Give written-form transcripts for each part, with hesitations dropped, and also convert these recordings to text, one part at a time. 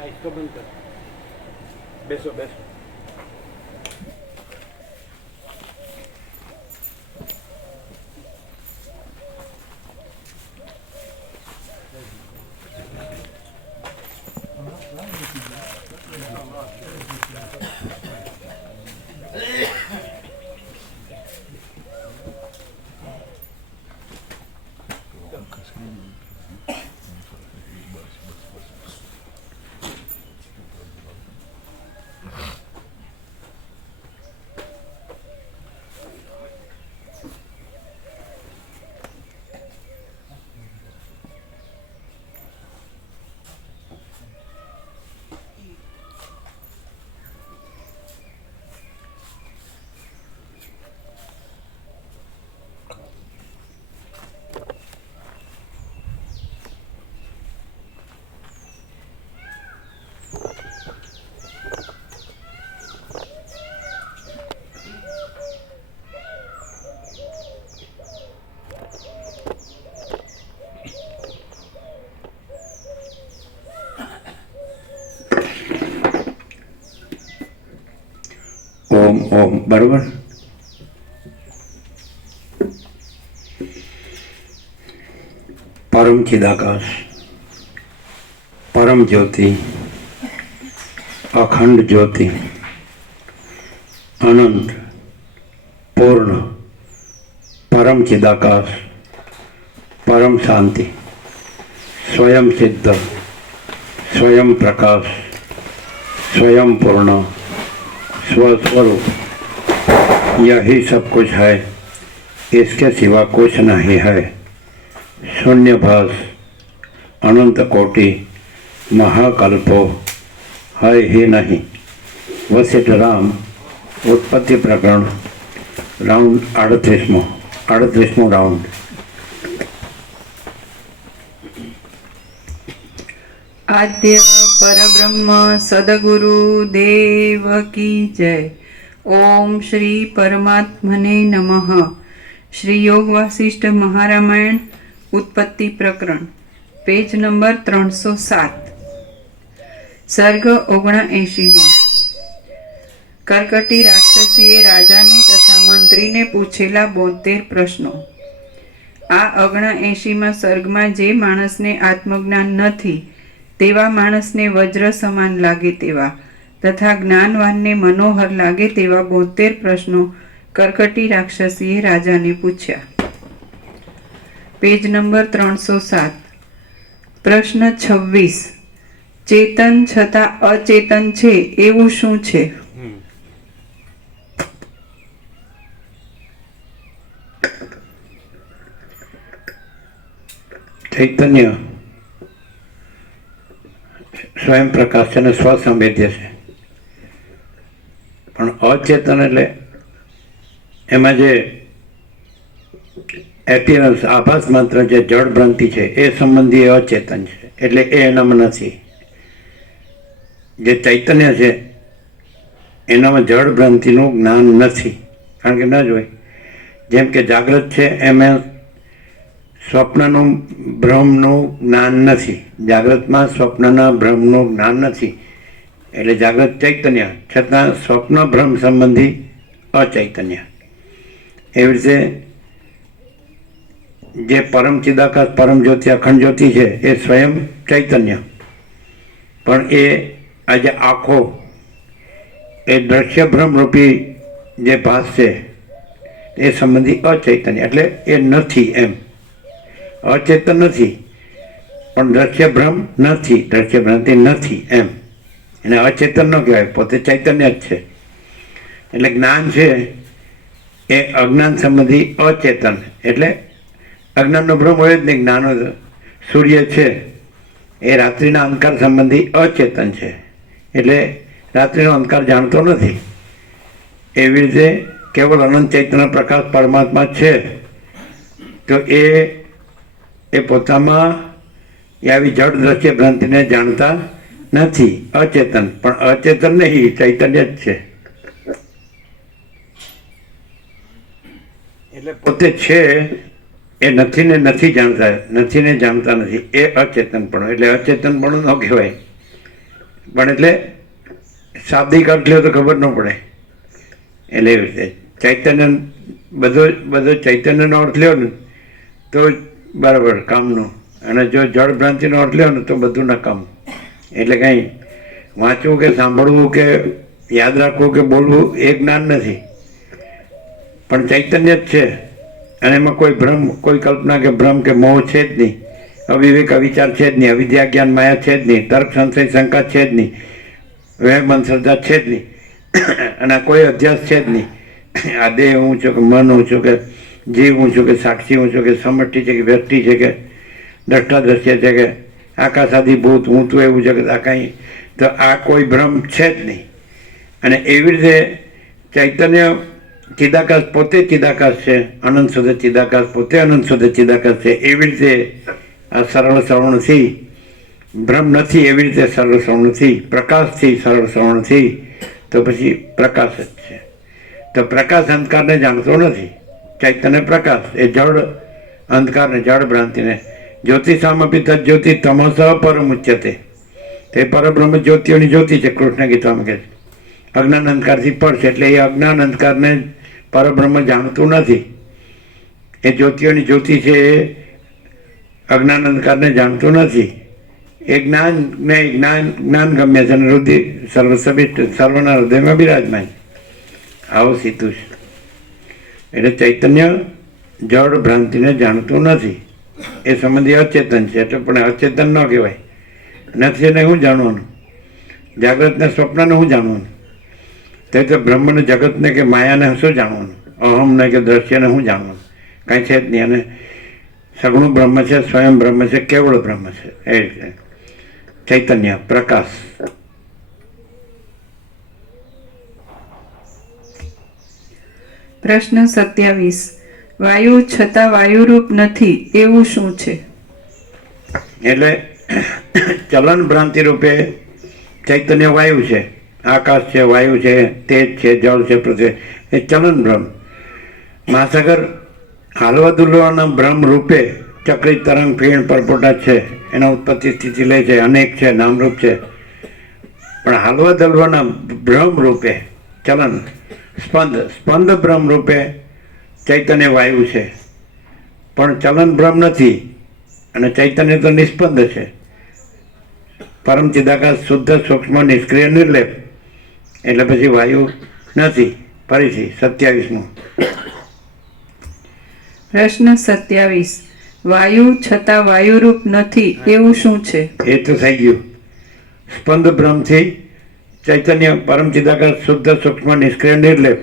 આ इसको બંધ કર. બેસો બેસો. ઓમ ઓમ બરોબર. પરમ ચિદાકાશ, પરમ જ્યોતિ, અખંડ જ્યોતિ, અનંત, પૂર્ણ, પરમ ચિદાકાશ, પરમ શાંતિ, स्वयं सिद्ध, स्वयं प्रकाश, स्वयं पूर्ण, स्वस्वरूप, यही सब कुछ है, इसके सिवा कुछ नहीं है. शून्यभास, अनंत कोटि, महाकल्पो है ही नहीं. वशिष्ठ राम उत्पत्ति प्रकरण राउंड 38मो राउंड. आद्य परब्रह्म सदगुरु देव की जय. ओम श्री परमात्मने नमः. श्री योग वासिष्ठ महारामायण उत्पत्ति प्रकरण पेज नंबर 307 सर्ग 79. कर्कटी राक्षसीए राजाने तथा मंत्रीने पूछेला 72 प्रश्नो. आ 79માં સર્ગમાં જે માણસને આત્મજ્ઞાન નથી તેવા માણસને વજ્ર સમાન લાગે તેવા તથા જ્ઞાનવાનને મનોહર લાગે તેવા 72 પ્રશ્નો કર્કટી રાક્ષસીએ રાજાને પૂછ્યા. Page number 307. પ્રશ્ન 26. ચેતન છતાં અચેતન છે એવું શું છે? ચૈતન્ય સ્વયં પ્રકાશ છે અને સ્વસંવેદ્ય છે, પણ અચેતન એટલે એમાં જે એપિયરન્સ આભાસ માત્ર જે જળ ભ્રાંતિ છે એ સંબંધી અચેતન છે, એટલે એ એનામાં નથી. જે ચૈતન્ય છે એનામાં જળ ભ્રાંતિનું જ્ઞાન નથી, કારણ કે ન જ હોય. જેમ કે જાગ્રત છે એમાં સ્વપ્નનું ભ્રમનું જ્ઞાન નથી, જાગ્રતમાં સ્વપ્નના ભ્રમનું જ્ઞાન નથી, એટલે જાગ્રત ચૈતન્ય છતાં સ્વપ્ન ભ્રમ સંબંધી અચૈતન્ય. એવી રીતે જે પરમ ચિદાકાશ પરમ જ્યોતિ અખંડ જ્યોતિ છે એ સ્વયં ચૈતન્ય, પણ એ આજે આખો એ દ્રશ્ય ભ્રમરૂપી જે ભાસ છે એ સંબંધી અચૈતન્ય, એટલે એ નથી. એમ અચેતન નથી પણ દ્રશ્ય ભ્રમ નથી, દ્રશ્ય ભ્રાંતિ નથી, એમ એને અચેતન ન કહેવાય, પોતે ચૈતન્ય જ છે. એટલે જ્ઞાન છે એ અજ્ઞાન સંબંધી અચેતન, એટલે અજ્ઞાનનો ભ્રમ હોય જ નહીં. જ્ઞાનો સૂર્ય છે એ રાત્રિના અંધકાર સંબંધી અચેતન છે, એટલે રાત્રિનો અંધકાર જાણતો નથી. એવી રીતે કેવલ અનંત ચૈતન્ય પ્રકાશ પરમાત્મા છે તો એ પોતામાં આવી જડ દ્રશ્ય ભ્રાંતિને જાણતા નથી, અચેતન. પણ અચેતન નહીં, ચૈતન્ય જ છે, એટલે પોતે છે એ નથી ને નથી જાણતા, નથી ને જાણતા નથી, એ અચેતનપણું. એટલે અચેતનપણું ન કહેવાય, પણ એટલે શાબ્દિક અર્થ લ્યો તો ખબર ન પડે. એટલે એવી રીતે ચૈતન્ય બધો ચૈતન્યનો અર્થ લ્યો ને તો બરાબર કામનું, અને જો જળ ભ્રાંતિનો અર્થ લ્યો ને તો બધું નકામ. એટલે કંઈ વાંચવું કે સાંભળવું કે યાદ રાખવું કે બોલવું એ જ્ઞાન નથી, પણ ચૈતન્ય જ છે. અને એમાં કોઈ ભ્રમ, કોઈ કલ્પના કે ભ્રમ કે મોહ છે જ નહીં, અવિવેક અવિચાર છે જ નહીં, અવિદ્યા જ્ઞાન માયા છે જ નહીં, તર્ક સંશય શંકા છે જ નહીં, વહેમ અંધશ્રદ્ધા છે જ નહીં, અને કોઈ અધ્યાસ છે જ નહીં. આ દેહ હું છું કે મન હું છું કે જીવ હું છું કે સાક્ષી હું છું કે સમષ્ટિ છે કે વ્યક્તિ છે કે દ્રષ્ટા દ્રશ્ય છે કે આકાશાદી ભૂત હું તું એવું છે કે આ કાંઈ, તો આ કોઈ ભ્રમ છે જ નહીં. અને એવી રીતે ચૈતન્ય ચિદાકાશ પોતે ચિદાકાશ છે, અનંત શુદ્ધ ચિદાકાશ પોતે અનંત શુદ્ધ ચિદાકાશ છે. એવી રીતે આ સરળ શ્રવણથી ભ્રમ નથી, એવી રીતે સરળ શ્રવણથી પ્રકાશથી સરળ શ્રવણથી તો પછી પ્રકાશ જ છે. તો પ્રકાશ અંધકારને જાણતો નથી. ચૈતન્ય પ્રકાશ એ જળ અંધકારને જળ ભ્રાંતિને જ્યોતિષામપી તદ જ્યોતિ તમસ પરમ ઉચ્યતે. તે પરબ્રહ્મ જ્યોતિઓની જ્યોતિ છે, કૃષ્ણ ગીતામાં કહે છે. અજ્ઞાન અંધકારથી પર છે, એટલે એ અજ્ઞાન અંધકારને પરબ્રહ્મ જાણતું નથી. એ જ્યોતિઓની જ્યોતિ છે, એ અજ્ઞાન અંધકારને જાણતું નથી. એ જ્ઞાન ગમ્ય છે અને હૃદય સર્વસભિષ્ટ સર્વના હૃદયમાં બિરાજમાન. આવો સીધું છે. એટલે ચૈતન્ય જળ ભ્રાંતિને જાણતું નથી. એ સંબંધી અચેતન છે, એટલે પણ અચેતન ન કહેવાય. નથી એને શું જાણવાનું? જાગ્રતને સ્વપ્નને શું જાણવાનું? તે તો બ્રહ્મને જગતને કે માયાને શું જાણવાનું? અહમને કે દ્રશ્યને શું જાણવાનું? કાંઈ છે જ નહીં. અને સગુણ બ્રહ્મ છે, સ્વયં બ્રહ્મ છે, કેવળ બ્રહ્મ છે. એ રીતે ચૈતન્ય પ્રકાશ. પ્રશ્ન 27. વાયુ છતાં વાયુરૂપ નથી એવું શું છે? એટલે ચલન ભ્રાંતિ રૂપે ચૈતન્ય વાયુ છે, આકાશ છે, વાયુ છે, તેજ છે, જળ છે, પૃથ્વી. એ ચલન ભ્રમ. મહાસાગર હાલવા દુલવાના ભ્રમ રૂપે ચક્રી તરંગ ફીણ પરપોટા છે, એના ઉત્પત્તિ સ્થિતિ લે છે, અનેક છે, નામરૂપ છે. પણ હાલવા દલવાના ભ્રમ રૂપે ચલન સ્પંદ ભ્રમ રૂપે ચૈતન્ય વાયુ છે, પણ ચલન ભ્રમ નથી. અને ચૈતન્ય તો નિસ્પંદ છે, પરમ ચિદાકાશ શુદ્ધ સૂક્ષ્મ નિષ્ક્રિય નિર્લેપ. એટલે પછી વાયુ નથી. ફરીથી 27મો પ્રશ્ન 27. વાયુ છતાં વાયુરૂપ નથી એવું શું છે? એ તો થઈ ગયું. સ્પંદ ભ્રમથી ચૈતન્ય પરમ ચિદાકાશ શુદ્ધ સૂક્ષ્મ નિષ્ક્રિય નિર્લેપ.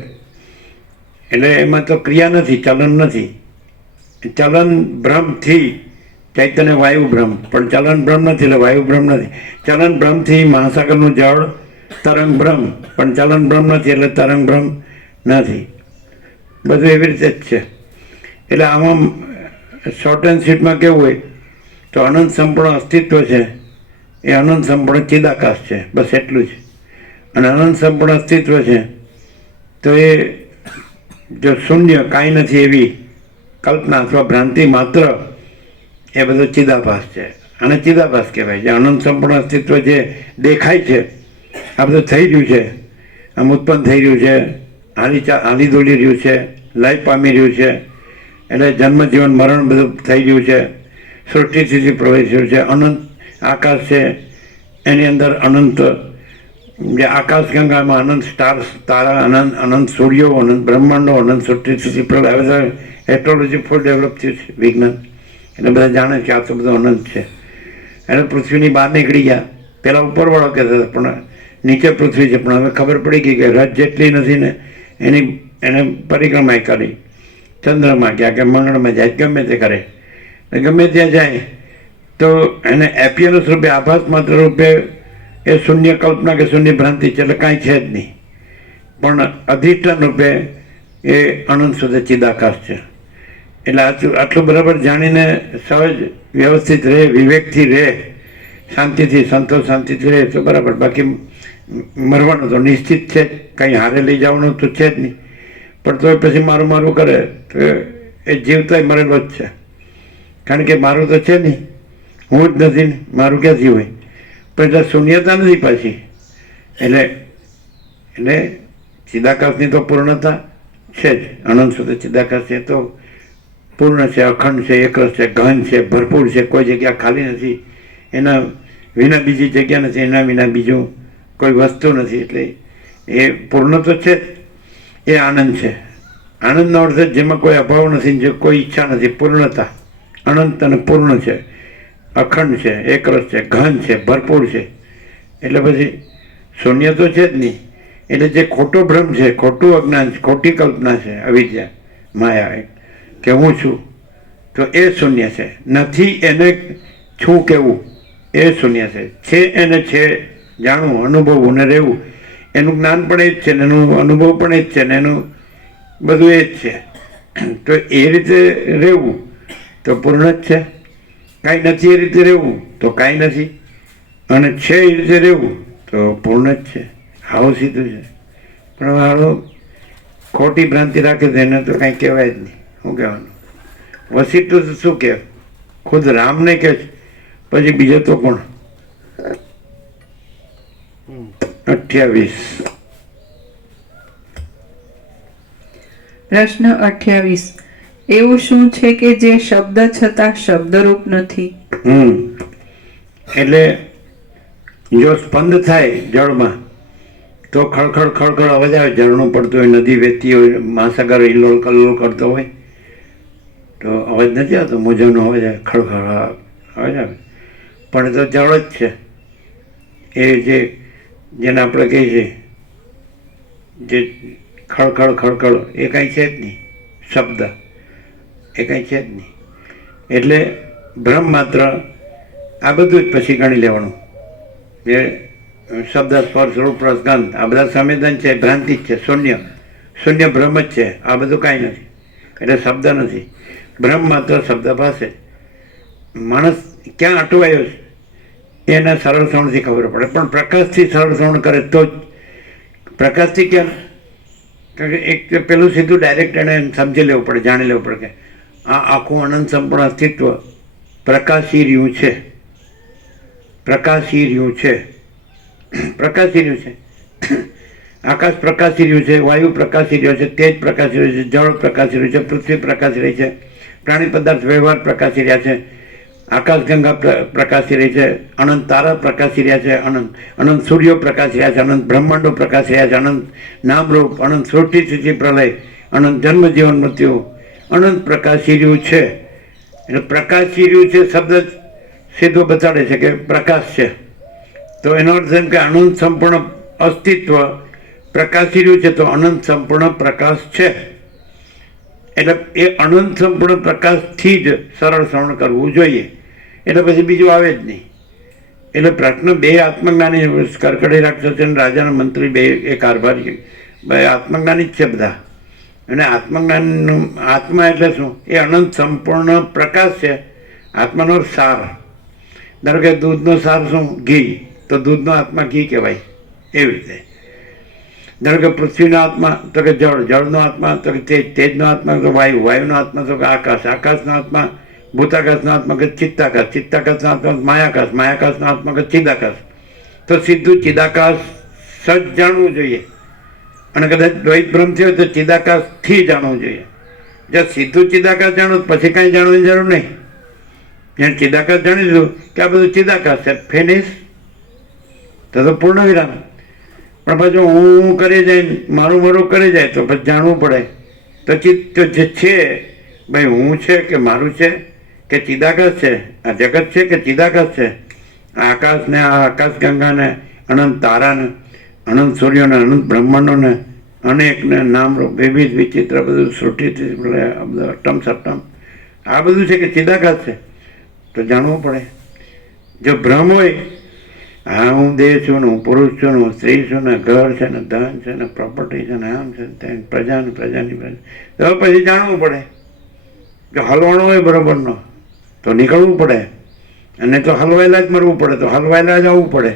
એટલે એમાં તો ક્રિયા નથી, ચલન નથી. ચલન ભ્રમથી ચૈતન્ય વાયુ ભ્રમ, પણ ચલન ભ્રમ નથી એટલે વાયુ ભ્રમ નથી. ચલન ભ્રમથી મહાસાગરનું જળ તરંગ ભ્રમ, પણ ચલન ભ્રમ નથી એટલે તરંગ ભ્રમ નથી. બધું એવી રીતે જ છે. એટલે આમાં શોર્ટ એન્ડ સ્વીટમાં કેવું હોય તો અનંત સંપૂર્ણ અસ્તિત્વ છે, એ અનંત સંપૂર્ણ ચિદાકાશ છે, બસ એટલું જ. અને અનંત સંપૂર્ણ અસ્તિત્વ છે તો એ જો શૂન્ય કાંઈ નથી એવી કલ્પના અથવા ભ્રાંતિ માત્ર, એ બધો ચિદાભાસ છે. અને ચિદાભાસ કહેવાય. જે અનંત સંપૂર્ણ અસ્તિત્વ જે દેખાય છે, આ બધું થઈ રહ્યું છે, આમ ઉત્પન્ન થઈ રહ્યું છે, હાલી દોડી રહ્યું છે, લય પામી રહ્યું છે. એટલે જન્મ જીવન મરણ બધું થઈ રહ્યું છે, સૃષ્ટિ સ્થિતિ પ્રવેશ રહ્યું છે. અનંત આકાશ છે, એની અંદર અનંત જે આકાશગંગામાં અનંત સ્ટાર્સ, તારા, અનંત સૂર્યો, અનંત બ્રહ્માંડો, અનંત સૃષ્ટિ સ્થિતિ પ્રલય. આ બધા એસ્ટ્રોલોજી ફૂલ ડેવલપ થયું છે, વિજ્ઞાન. એટલે બધા જાણે છે આ તો બધું અનંત છે. એટલે પૃથ્વીની બહાર નીકળી ગયા. પહેલાં ઉપરવાળો કહેતા હતા, પણ નીચે પૃથ્વી છે. પણ હવે ખબર પડી ગઈ કે રજ જેટલી નથી ને એને પરિક્રમા કરી, ચંદ્રમાં ગયા કે મંગળમાં જાય, ગમે તે કરે, ગમે ત્યાં જાય તો એને એપિયરન્સ રૂપે, આભાસ માત્ર રૂપે એ શૂન્ય કલ્પના કે શૂન્ય ભ્રાંતિ છે, એટલે કાંઈ છે જ નહીં. પણ અધિષ્ઠાન રૂપે એ અનંત સુધી ચિદાકાશ છે. એટલે આટલું બરાબર જાણીને સહજ વ્યવસ્થિત રહે, વિવેકથી રહે, શાંતિથી, સંતોષ શાંતિથી રહે તો બરાબર. બાકી મરવાનું તો નિશ્ચિત છે જ, કંઈ હારે લઈ જવાનું તો છે જ નહીં. પણ તો પછી મારું કરે તો એ જીવતાય મરેલો જ છે. કારણ કે મારું તો છે નહીં, હું જ નથી ને, મારું ક્યાંથી હોય? પણ એટલે શૂન્યતા નથી પાછી. એટલે એટલે ચિદાકાશની તો પૂર્ણતા છે જ, અનંત સુધી ચિદાકાશ છે તો પૂર્ણ છે, અખંડ છે, એકરસ છે, ગહન છે, ભરપૂર છે, કોઈ જગ્યા ખાલી નથી, એના વિના બીજી જગ્યા નથી, એના વિના બીજું કોઈ વસ્તુ નથી. એટલે એ પૂર્ણ તો છે જ, એ આનંદ છે. આનંદનો અર્થ જ જેમાં કોઈ અભાવ નથી, જે કોઈ ઈચ્છા નથી, પૂર્ણતા, અનંત અને પૂર્ણ છે, અખંડ છે, એકરસ છે, ગહન છે, ભરપૂર છે. એટલે પછી શૂન્ય તો છે જ નહીં. એટલે જે ખોટો ભ્રમ છે, ખોટું અજ્ઞાન છે, ખોટી કલ્પના છે, અવિદ્યા, માયા, કે હું છું, તો એ શૂન્ય છે. નથી એને છું કેવું, એ શૂન્ય છે એને છે જાણવું, અનુભવવું ને રહેવું, એનું જ્ઞાન પણ એ જ છે ને એનું અનુભવ પણ એ જ છે ને એનું બધું એ જ છે. તો એ રીતે રહેવું તો પૂર્ણ જ છે. કાંઈ નથી એ રીતે રહેવું તો કાંઈ નથી, અને છે એ રીતે રહેવું તો પૂર્ણ જ છે. આવું સીધું છે. પણ હાલો ખોટી ભ્રાંતિ રાખે તો એને તો કાંઈ કહેવાય જ નહીં. શું કહેવાનું? વસિષ્ઠ તો શું કહે, ખુદ રામને કહે છે, પછી બીજો તો કોણ? 28. પ્રશ્ન 28. એવું શું છે કે જે શબ્દ છતાં શબ્દરૂપ નથી? એટલે જો સ્પંદ થાય જળમાં તો ખળખળ ખળખળ અવાજ આવે, ઝરણું પડતું હોય, નદી વહેતી હોય, મહાસાગર હિલોળ કલ્લોળ કરતો હોય તો અવાજ નથી આવતો, મોજાનો અવાજ આવે, ખળખળ અવાજ આવે. પણ એ તો જળ જ છે. એ જેને આપણે કહીએ છીએ જે ખળખળ ખળખળ, એ કાંઈ છે જ નહીં. શબ્દ એ કાંઈ છે જ નહીં. એટલે બ્રહ્મ માત્ર આ બધું જ પછી ગણી લેવાનું. જે શબ્દ, સ્પર્શ, રૂપ, રસ, ગંધ, આ બધા સંવેદન છે, ભ્રાંતિ જ છે, શૂન્ય શૂન્ય બ્રહ્મ જ છે. આ બધું કાંઈ નથી. એટલે શબ્દ નથી. બ્રહ્મ માત્ર શબ્દ પાસે. માણસ ક્યાં અટવાયો છે એને સરળ શ્રવણથી ખબર પડે, પણ પ્રકાશથી સરળ શ્રવણ કરે તો જ. પ્રકાશથી કેમ? કારણ કે એક પેલું સીધું ડાયરેક્ટ એને સમજી લેવું પડે, જાણી લેવું પડે કે આ આખું અનંત સંપૂર્ણ અસ્તિત્વ પ્રકાશી રહ્યું છે, પ્રકાશી રહ્યું છે, પ્રકાશી રહ્યું છે. આકાશ પ્રકાશી રહ્યું છે, વાયુ પ્રકાશી રહ્યો છે, તેજ પ્રકાશી રહ્યું છે, જળ પ્રકાશી રહ્યું છે, પૃથ્વી પ્રકાશી રહી છે, પ્રાણી પદાર્થ વ્યવહાર પ્રકાશી રહ્યા છે, આકાશગંગા પ્રકાશી રહી છે, અનંત તારા પ્રકાશી રહ્યા છે, અનંત સૂર્યો પ્રકાશી રહ્યા છે, અનંત બ્રહ્માંડો પ્રકાશી રહ્યા છે, અનંત નામરૂપ, અનંત સૃષ્ટિ સ્થિતિ પ્રલય, અનંત જન્મ જીવન મૃત્યુ, અનંત પ્રકાશી રહ્યું છે. એટલે પ્રકાશી રહ્યું છે શબ્દ સીધો બતાડે છે કે પ્રકાશ છે. તો એનો અર્થ એમ કે અનંત સંપૂર્ણ અસ્તિત્વ પ્રકાશી રહ્યું છે, તો અનંત સંપૂર્ણ પ્રકાશ છે. એટલે એ અનંત સંપૂર્ણ પ્રકાશથી જ સરળ શ્રવણ કરવું જોઈએ. એટલે પછી બીજું આવે જ નહીં. એટલે પ્રશ્ન બે આત્મજ્ઞાની કરકડી રાક્ષસ અને રાજાના મંત્રી બે એ કારભારી બે આત્મજ્ઞાની જ છે બધા. અને આત્મજ્ઞાનનું આત્મા એટલે શું? એ અનંત સંપૂર્ણ પ્રકાશ છે. આત્માનો સાર. ધારો કે દૂધનો સાર શું? ઘી. તો દૂધનો આત્મા ઘી કહેવાય. એવી રીતે ધારો કે પૃથ્વીનો આત્મા તો કે જળ, જળનો આત્મા તો કે તેજ, તેજનો આત્મા તો વાયુ, વાયુનો આત્મા તો કે આકાશ, આકાશનો આત્મા ભૂતાકાશનો આત્મા કે ચિત્તાકાશ, ચિત્તાકાશનો આત્મા માયાકાશ, માયાકાશનો આત્મા કે ચિદાકાશ. તો સીધું ચિદાકાશ સજ જાણવું જોઈએ. અને કદાચ દ્વૈત ભ્રમ થયો તો ચિદાકાશથી જાણવું જોઈએ. જો સીધું ચિદાકાશ જાણો પછી કાંઈ જાણવાની જરૂર નહીં. જેને ચિદાકાશ જાણીશું કે આ બધું ચિદાકાશ છે, ફિનિશ, તો પૂર્ણ વિરામ. પણ પાછું હું કરી જાય, મારું કરી જાય તો પછી જાણવું પડે. તો જે છે ભાઈ, હું છે કે મારું છે કે ચિદાકાશ છે, આ જગત છે કે ચિદાકાશ છે, આકાશને, આ આકાશગંગાને, અનંત તારાને, અનંત સૂર્યોને, અનંત બ્રહ્માંડોને, અનેકને નામરૂપ વિવિધ વિચિત્ર બધું સૃષ્ટિ બધું અષ્ટમ સપ્તમ આ બધું છે કે ચિદાકાશ છે, તો જાણવું પડે. જો ભ્રમ હોય, હા હું દેહ છું ને, હું પુરુષ છું ને, હું સ્ત્રી છું ને, ઘર છે ને, ધન છે ને, પ્રોપર્ટી છે ને, આમ છે ને, પ્રજાની પ્રજા, તો પછી જાણવું પડે. જો હલવાણો હોય બરોબરનો તો નીકળવું પડે, અને તો હલવાયેલા જ મરવું પડે તો હલવાયેલા જ આવવું પડે.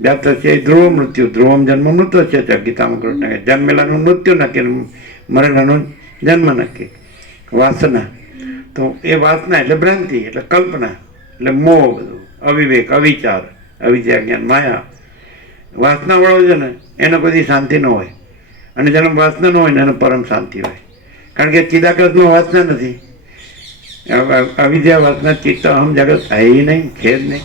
જાત છે ધ્રુવ મૃત્યુ, ધ્રુવમ જન્મ મૃત્યુ છે ગીતામાં કૃષ્ણ કહે. જન્મેલાનું મૃત્યુ નક્કી, મરેલાનું જન્મ નક્કી. વાસના તો એ વાસના એટલે ભ્રાંતિ, એટલે કલ્પના, એટલે મોહ, બધું અવિવેક, અવિચાર, અવિદ્યા, જ્ઞાન, માયા. વાસનાવાળો છે ને એને કોઈ શાંતિ ન હોય, અને જેનો વાસના ન હોય ને એને પરમ શાંતિ હોય. કારણ કે ચિદાકાશમાં વાસના નથી. અવિદ્યા વાસના ચિત્ત અહમ જગત છે નહીં, છે જ નહીં,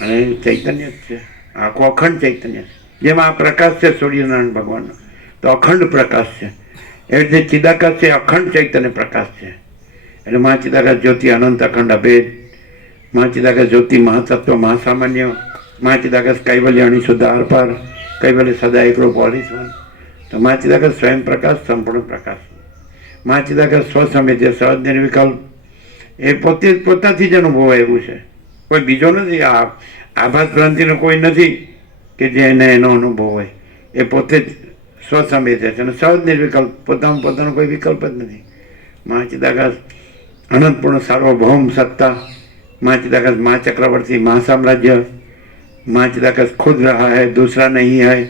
અને ચૈતન્ય જ છે, આખો અખંડ ચૈતન્ય છે. જેમાં આ પ્રકાશ છે સૂર્યનારાયણ ભગવાનનો, તો અખંડ પ્રકાશ છે. એવી રીતે ચિદાકાશ છે અખંડ ચૈતન્ય પ્રકાશ છે. એટલે મહાચિદાકાશ જ્યોતિ અનંત અખંડ અભેદ, મહાચિદાકાશ જ્યોતિ મહાતત્વ મહાસામાન્ય, મહાચિદાકાશ કૈવલ્ય અણિશુદ્ધ આરપાર, કૈવલ્ય સદા એકલો પોલીસવન. તો મહાચિદાકાશ સ્વયં પ્રકાશ, સંપૂર્ણ પ્રકાશ. મહાચિદાકાશ સ્વસમિત્ય સહજ નિર્વિકલ્પ, એ પોતે પોતાથી જ અનુભવાય એવું છે, કોઈ બીજો નથી. આ આભાસ ભ્રાંતિનો કોઈ નથી કે જે એને એનો અનુભવ હોય. એ પોતે જ સ્વસમિત્ય છે અને સહજ નિર્વિકલ્પ, પોતાનો કોઈ વિકલ્પ જ નથી. મહાચિદાકાશ અનંતપૂર્ણ સાર્વભૌમ સત્તા, મહાચિદાકાશ મહાચક્રवर्ती महासाम्राज्य, મહાચિદાકાશ खुद रहा है, दूसरा नहीं है.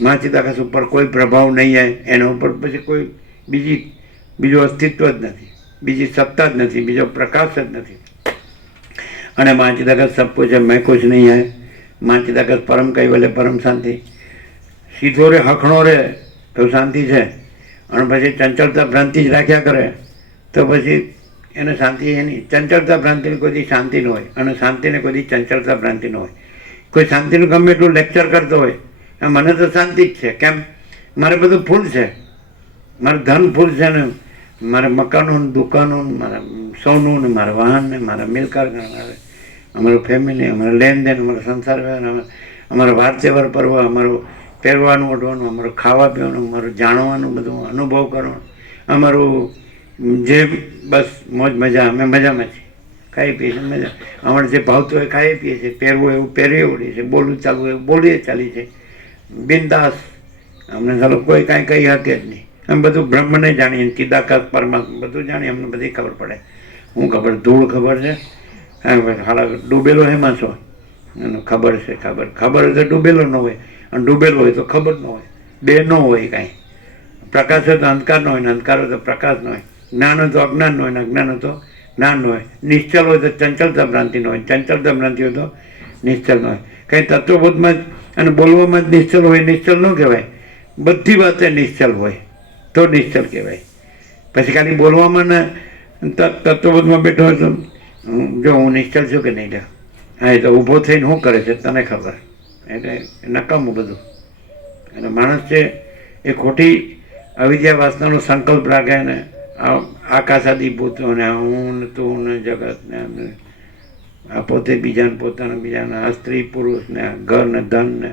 મહાચિદાકાશ ઉપર કોઈ પ્રભાવ નહીં है, એના ઉપર પછી કોઈ બીજું અસ્તિત્વ જ નથી, બીજી સત્તા જ નથી, બીજો પ્રકાશ જ નથી. અને મહાચિદાકાશ સબ कुछ है, मैं कुछ नहीं है. મહાચિદાકાશ પરમ કૈવલ્ય, પરમ શાંતિ. સીધો રે હખણો રે તો શાંતિ છે, અને પછી ચંચળતા ભ્રાંતિ જ રાખ્યા કરે તો પછી એને શાંતિ એ નહીં. ચંચળતા ભ્રાંતિને કોઈ શાંતિ ન હોય, અને શાંતિને કોઈ ચંચળતા ભ્રાંતિ ન હોય. કોઈ શાંતિનું ગમે એટલું લેક્ચર કરતો હોય, મને તો શાંતિ જ છે. કેમ? મારે બધું ફૂલ છે, મારે ધન ફૂલ છે ને, મારે મકાનો ને દુકાનો ને, મારા સોનું ને, મારા વાહન ને, મારા મિલકત ને, અમારું ફેમિલી, અમારા લેનદેન, અમારો સંસાર વ્યવહાર, અમારો વાર તહેવાર પર્વ, અમારું પહેરવાનું ઓઢવાનું, અમારું ખાવા પીવાનું, અમારું જાણવાનું, બધું અનુભવ કરવાનું, અમારું જે બસ મોજ મજા, અમે મજામાં છીએ, ખાઈ પીએ છીએ મજા. અમારે જે ભાવતું હોય ખાઈ પીએ છીએ, પહેરવું એવું પહેરી ઉડીએ છીએ, બોલવું ચાલવું એવું બોલીએ ચાલી છે, બિંદાસ. અમને ચાલો કોઈ કાંઈ કહી શકે જ નહીં. અમે બધું બ્રહ્મને જાણીએ, ચિદાકાશ પરમાત્મા બધું જાણીએ, અમને બધી ખબર પડે. હું ખબર? ધૂળ ખબર છે? હાલા ડૂબેલો એમાં છો, એનું ખબર છે. ખબર તો ડૂબેલો ન હોય, અને ડૂબેલો હોય તો ખબર ન હોય, બે ન હોય કાંઈ. પ્રકાશ હોય તો અંધકાર ન હોય, ને અંધકાર હોય તો પ્રકાશ ન હોય. જ્ઞાન હોય તો અજ્ઞાન ન હોય, ને અજ્ઞાન હોય તો જ્ઞાન ન હોય. નિશ્ચલ હોય તો ચંચળતા ભ્રાંતિ ન હોય, ચંચળતા ભ્રાંતિ હોય તો નિશ્ચલ ન હોય. કંઈ તત્વબોધમાં જ અને બોલવામાં જ નિશ્ચલ હોય, નિશ્ચલ ન કહેવાય. બધી વાતે નિશ્ચલ હોય તો નિશ્ચલ કહેવાય. પછી ખાલી બોલવામાં ને તત્વબોધમાં બેઠો હોય તો જો હું નિશ્ચલ છું કે નહીં, હા એ તો ઊભો થઈને શું કરે છે તને ખબર. એટલે નકામું બધું. અને માણસ છે એ ખોટી અવિદ્યા વાસનાનો સંકલ્પ રાખે ને આકાશાદી ભૂતો ને હું ને તું ને જગત ને આ પોતે બીજાને, પોતાના બીજાને, આ સ્ત્રી પુરુષ ને, આ ઘર ને ધન ને,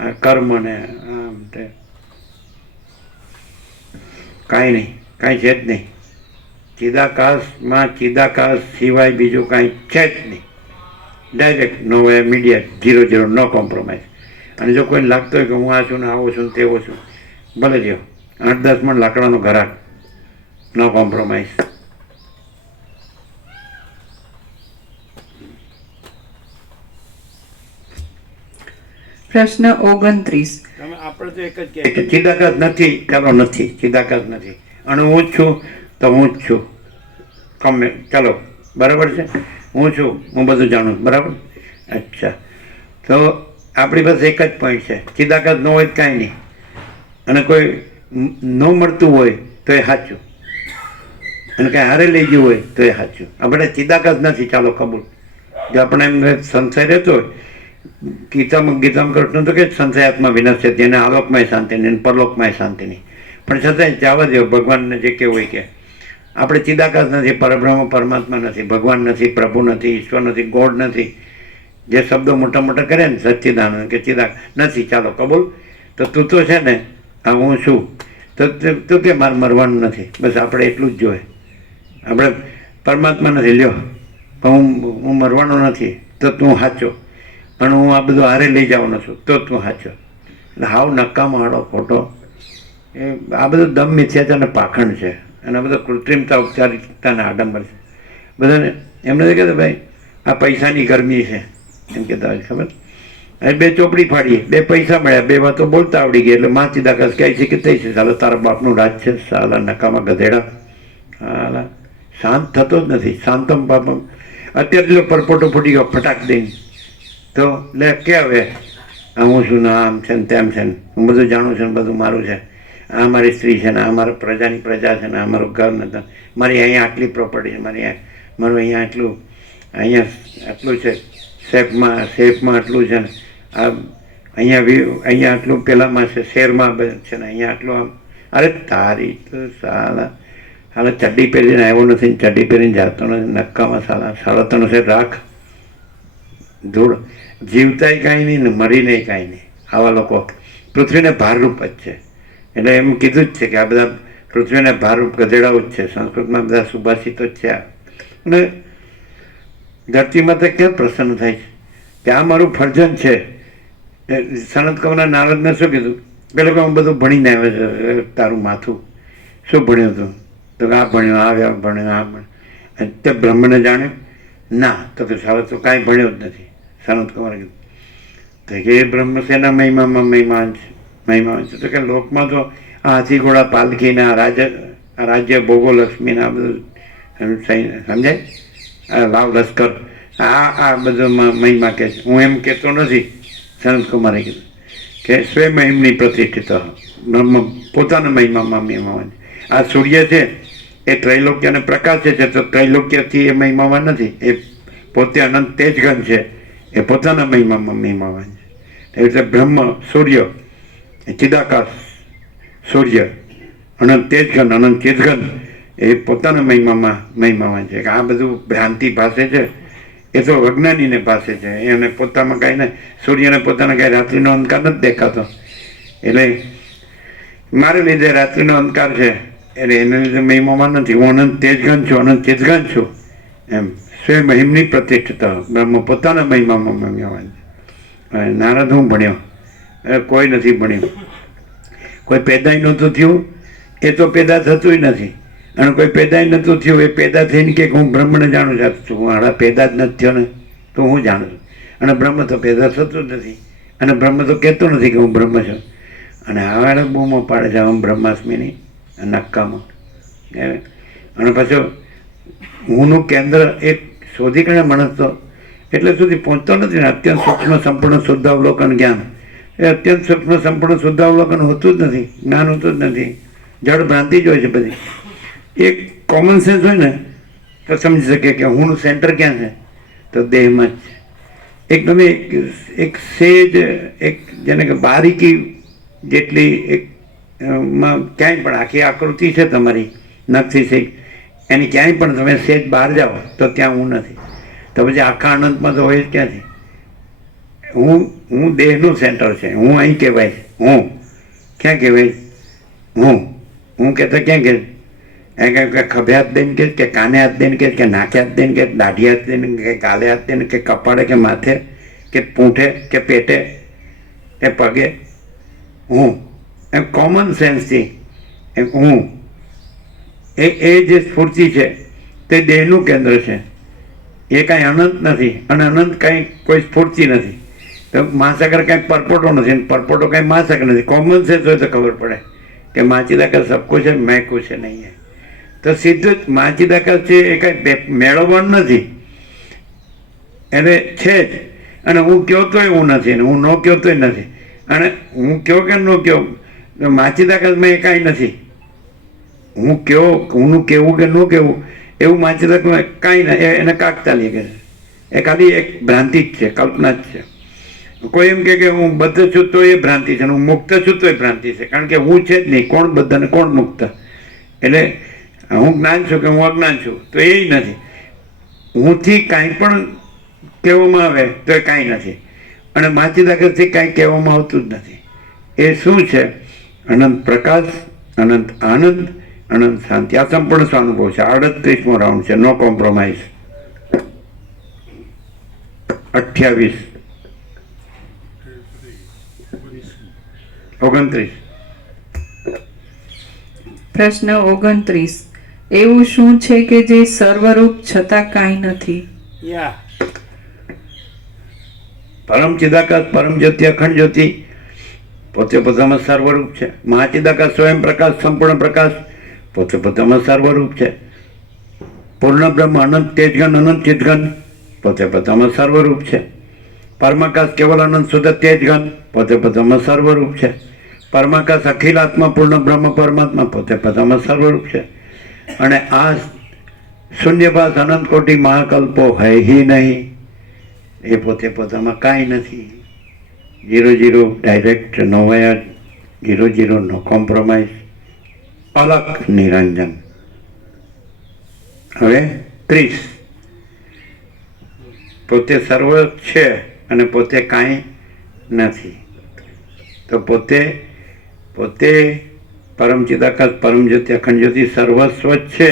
આ કર્મ ને, આમ તે કાંઈ નહીં, કાંઈ છે જ નહીં. ચિદાકાશમાં ચિદાકાશ સિવાય બીજું કાંઈ છે જ નહીં. ડાયરેક્ટ, નો ઇમિડિયેટ, 0-0, નો કોમ્પ્રોમાઇઝ. અને જો કોઈને લાગતો હોય કે હું આ છું ને આવો છું ને તેવો છું, ભલે રહ્યો 8-10 મણ લાકડાનો ઘરાક, નો કોમ્પ્રોમાઇઝ. પ્રશ્ન 29. આપણે તો એક જ કહે ચિદાકાશ નથી, ચાલો નથી, ચિદાકાશ નથી, અને હું જ છું તો હું જ છું. કમે ચાલો બરાબર છે, હું છું, હું બધું જાણું, બરાબર. અચ્છા, તો આપણી પાસે એક જ પોઈન્ટ છે, ચિદાકાશ ન હોય તો કાંઈ નહીં, અને કોઈ ન મળતું હોય તો એ સાચું, અને કાંઈ હારે લઈ ગયું હોય તો એ સાચું. આપણે ચિદાકાશ નથી, ચાલો કબૂલ. જો આપણે એમ સંશય રહેતો હોય, ગીતામાં કૃષ્ણ તો કે સંશયાત્મા વિનાશ છે, એને આલોકમાં શાંતિ નહીં, પરલોકમાં શાંતિ નહીં. પણ છતાંય જવા દો, ભગવાનને જે કહેવું હોય કે આપણે ચિદાકાશ નથી, પરબ્રહ્મ પરમાત્મા નથી, ભગવાન નથી, પ્રભુ નથી, ઈશ્વર નથી, ગોડ નથી. જે શબ્દો મોટા મોટા કરે ને, સચ્ચિદાનંદ કે ચિદાકાશ નથી, ચાલો કબૂલ. તો તું તો છે ને, હા હું છું, તો તું કે મારે મરવાનું નથી, બસ આપણે એટલું જ જોઈએ. આપણે પરમાત્મા નથી, લ્યો પણ હું મરવાનો નથી, તો તું સાચો, પણ હું આ બધું હારે લઈ જવાનો છું, તો તું સાચો. એટલે હાવ નકામો હાડો ખોટો એ આ બધું દમ મિથ્યાચાર અને પાખંડ છે, અને આ બધું કૃત્રિમતા, ઔપચારિકતા અને આડંબર છે. બધાને એમ નથી કહેતા ભાઈ આ પૈસાની ગરમી છે, એમ કહેતા હોય ખબર. હવે 2 ચોપડી ફાડીએ, 2 પૈસા મળ્યા, 2 વાતો બોલતા આવડી ગઈ, એટલે માં ચિદાકાશ કહે છે કે થઈ છે, સાલા તારા બાપનું રાજ છે, સાલા નકામા ગધેડા, સાલા શાંત થતો જ નથી. શાંતમ પાપમ અત્યારે જો પરપોટો ફૂટી ગયો ફટાક દઈને, તો લે કે હવે આ હું છું ને આમ છે ને તેમ છે ને હું બધું જાણું છું ને બધું મારું છે, આ મારી સ્ત્રી છે ને આ મારા પ્રજાની પ્રજા છે ને આ મારું ઘર ને મારી અહીંયા આટલી પ્રોપર્ટી છે, મારું અહીંયા આટલું, અહીંયા આટલું છે, સેફમાં આટલું છે ને આ અહીંયા આટલું પેલામાં છે, શેરમાં છે ને અહીંયા આટલું આમ. અરે તારી તો સાલા ચડ્ડી પહેરીને આવ્યો નથી ને ચડ્ડી પહેરીને જાતો નથી, નક્કામાં સાલા તને છે રાખ ધૂળ. જીવતાય કાંઈ નહીં ને મરીને કાંઈ નહીં. આવા લોકો પૃથ્વીને ભારરૂપ જ છે. એટલે એમ કીધું જ છે કે આ બધા પૃથ્વીને ભારરૂપ ગધેડાઓ જ છે. સંસ્કૃતમાં બધા સુભાષિતો જ છે. અને ધરતી માતા ક્યાં પ્રસન્ન થાય છે કે આ મારું ફરજન છે. સનત કૌરના નારદને શું કીધું? પેલો કે હું બધું ભણીને આવ્યો છે, તારું માથું શું ભણ્યું હતું? તો આ ભણ્યું, આ ભણ્યું, આ ભણ્યું. તે બ્રહ્મને જાણે ના, તો કે સારા તો કાંઈ ભણ્યો જ નથી. સનત કૌરે કીધું તો કે એ બ્રહ્મ શેના મહિમામાં છે? તો કે લોકમાં તો આ હાથી ઘોડા પાલખીના રાજ્ય ભોગો લક્ષ્મીના બધું સમજાય, લાવ લશ્કર, આ બધું મહિમા કે છે. હું એમ કહેતો નથી. સનત કુમારે કીધું કે સ્વયં પ્રતિષ્ઠિત બ્રહ્મ પોતાના મહિમામાં મહિમાવાન. આ સૂર્ય છે એ ત્રૈલોક્યને પ્રકાશે છે, તો ત્રૈલોક્યથી એ મહિમાવાન નથી. એ પોતે અનંત તેજગન છે, એ પોતાના મહિમામાં મહિમાવાન છે. એવી રીતે બ્રહ્મ સૂર્ય, ચિદાકાશ સૂર્ય, અનંત તેજગન, અનંત ચિદગન, એ પોતાના મહિમામાં મહિમાવાન છે. આ બધું ભ્રાંતિ ભાષે છે, એ તો અજ્ઞાનીને પાસે છે. એને પોતામાં કાંઈ નહીં, સૂર્યને પોતાને કાંઈ રાત્રિનો અંધકાર નથી દેખાતો. એટલે મારે લીધે રાત્રિનો અંધકાર છે, એટલે એને લીધે મહિમામાં નથી. હું અનંત તેજગન છું, અનંત ચિદગન છું. એમ સ્વયં મહિમની પ્રતિષ્ઠિત બ્રહ્મ પોતાના મહિમામાં મહિમાવાન છે. નારદ હું ભણ્યો? કોઈ નથી ભણ્યું. કોઈ પેદાય નહોતું થયું, એ તો પેદા થતું નથી. અને કોઈ પેદા નહોતું થયું, એ પેદા થઈને કે હું બ્રહ્મને જાણું છું. હું હાડા પેદા જ નથી થયો ને, તો હું જાણું છું. અને બ્રહ્મ તો પેદા થતું જ નથી, અને બ્રહ્મ તો કહેતો નથી કે હું બ્રહ્મ છું. અને આવા બૂમો પાડે છે હું બ્રહ્માસ્મીની નક્કામાં. અને પાછું હુંનું કેન્દ્ર એક શોધી કાઢે માણસ તો એટલે સુધી પહોંચતો નથી ને. અત્યંત સૂક્ષ્મ સંપૂર્ણ શુદ્ધાવલોકન જ્ઞાન, એ અત્યંત સૂક્ષ્મ સંપૂર્ણ શુદ્ધાવલોકન હોતું જ નથી, જ્ઞાન હોતું જ નથી. જડ ભ્રાંતિ જ હોય છે બધી. એક કોમન સેન્સ હોય ને તો સમજી શકીએ કે હુંનું સેન્ટર ક્યાં છે, તો દેહમાં જ છે. એકદમ એક સેજ, એક જેને કે બારીકી જેટલી એક માં ક્યાંય પણ આખી આકૃતિ છે તમારી નખથી સહી, એની ક્યાંય પણ તમે સેજ બહાર જાઓ તો ત્યાં હું નથી. તો પછી આખા અનંતમાં તો હોય જ ક્યાંથી? હું દેહનું સેન્ટર છે. હું અહીં કહેવાય. હું ક્યાં કહેવાય? હું કહેતા ક્યાં કે ખભે હાથ દઈને કે કાને હાથ દઈને કે નાકે હાથ દઈને કે દાઢી હાથ દઈને કે ગાલે હાથ દઈને કે કપાળે કે માથે કે પૂંઠે કે પેટે કે પગે? હું એમ કોમન સેન્સથી એમ હું એ જે સ્ફૂર્તિ છે તે દેહનું કેન્દ્ર છે. એ કાંઈ અનંત નથી, અને અનંત કાંઈ કોઈ સ્ફૂર્તિ નથી. તો મહાસાગર કાંઈ પરપોટો નથી, પરપોટો કાંઈ મહાસાગર નથી. કોમન સેન્સ હોય તો ખબર પડે કે માચીદાકાર સબકો છે, મેં કુછ નહીં હે. તો સીધું જ માચીદાકાર છે એ કાંઈ મેળવવાનું નથી, એને છે જ. અને હું કહો તોય હું નથી, ને હું ન કહો તોય નથી. અને હું કહો કે ન કહો, માચીદાકારમાં એ કાંઈ નથી. હું કહો, હુંનું કહેવું કે ન કહેવું એવું માચીદાકારમાં કાંઈ ના, એને કાકતાલીય કહે છે. એ ખાલી એક ભ્રાંતિ જ છે, કલ્પના જ છે. કોઈ એમ કે હું બદ્ધ છું તો એ ભ્રાંતિ છે, હું મુક્ત છું તો એ ભ્રાંતિ છે. કારણ કે હું છે જ નહીં. કોણ બદ્ધ અને કોણ મુક્ત? એટલે હું જ્ઞાન છું કે હું અજ્ઞાન છું તો એ નથી. હુંથી કાંઈ પણ કહેવામાં આવે તો એ કાંઈ નથી, અને માચીદાકરથી કાંઈ કહેવામાં આવતું જ નથી. એ શું છે? અનંત પ્રકાશ, અનંત આનંદ, અનંત શાંતિ. આ સંપૂર્ણ સ્વાનુભવ છે. 38મો રાઉન્ડ છે, નો કોમ્પ્રોમાઇઝ. 28, 29. પ્રશ્ન 29. એવું શું છે કે જે સર્વરૂપ છતાં કાંઈ નથી? યા પરમ ચિદાકાશ, પરમ જ્યોતિ, અખંડ જ્યોતિ પોતે પોતામાં સર્વરૂપ છે. મહાચિદાકાશ, સ્વયં પ્રકાશ, સંપૂર્ણ પ્રકાશ પોતે પોતામાં સર્વરૂપ છે. પૂર્ણ બ્રહ્મ, અનંત તેજગન, અનંત ચિદગન પોતે પોતામાં સર્વરૂપ છે. પરમાકાશ કેવલાનંદ શુદ્ધ તેજ ઘન પોતે પોતામાં સર્વરૂપ છે. પરમાકાશ અખિલાત્મા પૂર્ણ બ્રહ્મ પરમાત્મા પોતે પોતામાં સર્વરૂપ છે. અને આ શૂન્યભાસ અનંત કોટી મહાકલ્પો હૈ હી નહીં, એ પોતે પોતામાં કાંઈ નથી. 0 ડાયરેક્ટ, નો વાયર, 0 નો કોમ્પ્રોમાઇઝ, અલગ નિરંજન. હવે 30 પોતે સર્વ છે અને પોતે કાંઈ નથી. તો પોતે પરમ ચિદાકાશ પરમ જ્યોતિ અખંડ જ્યોતિ સર્વસ્વ છે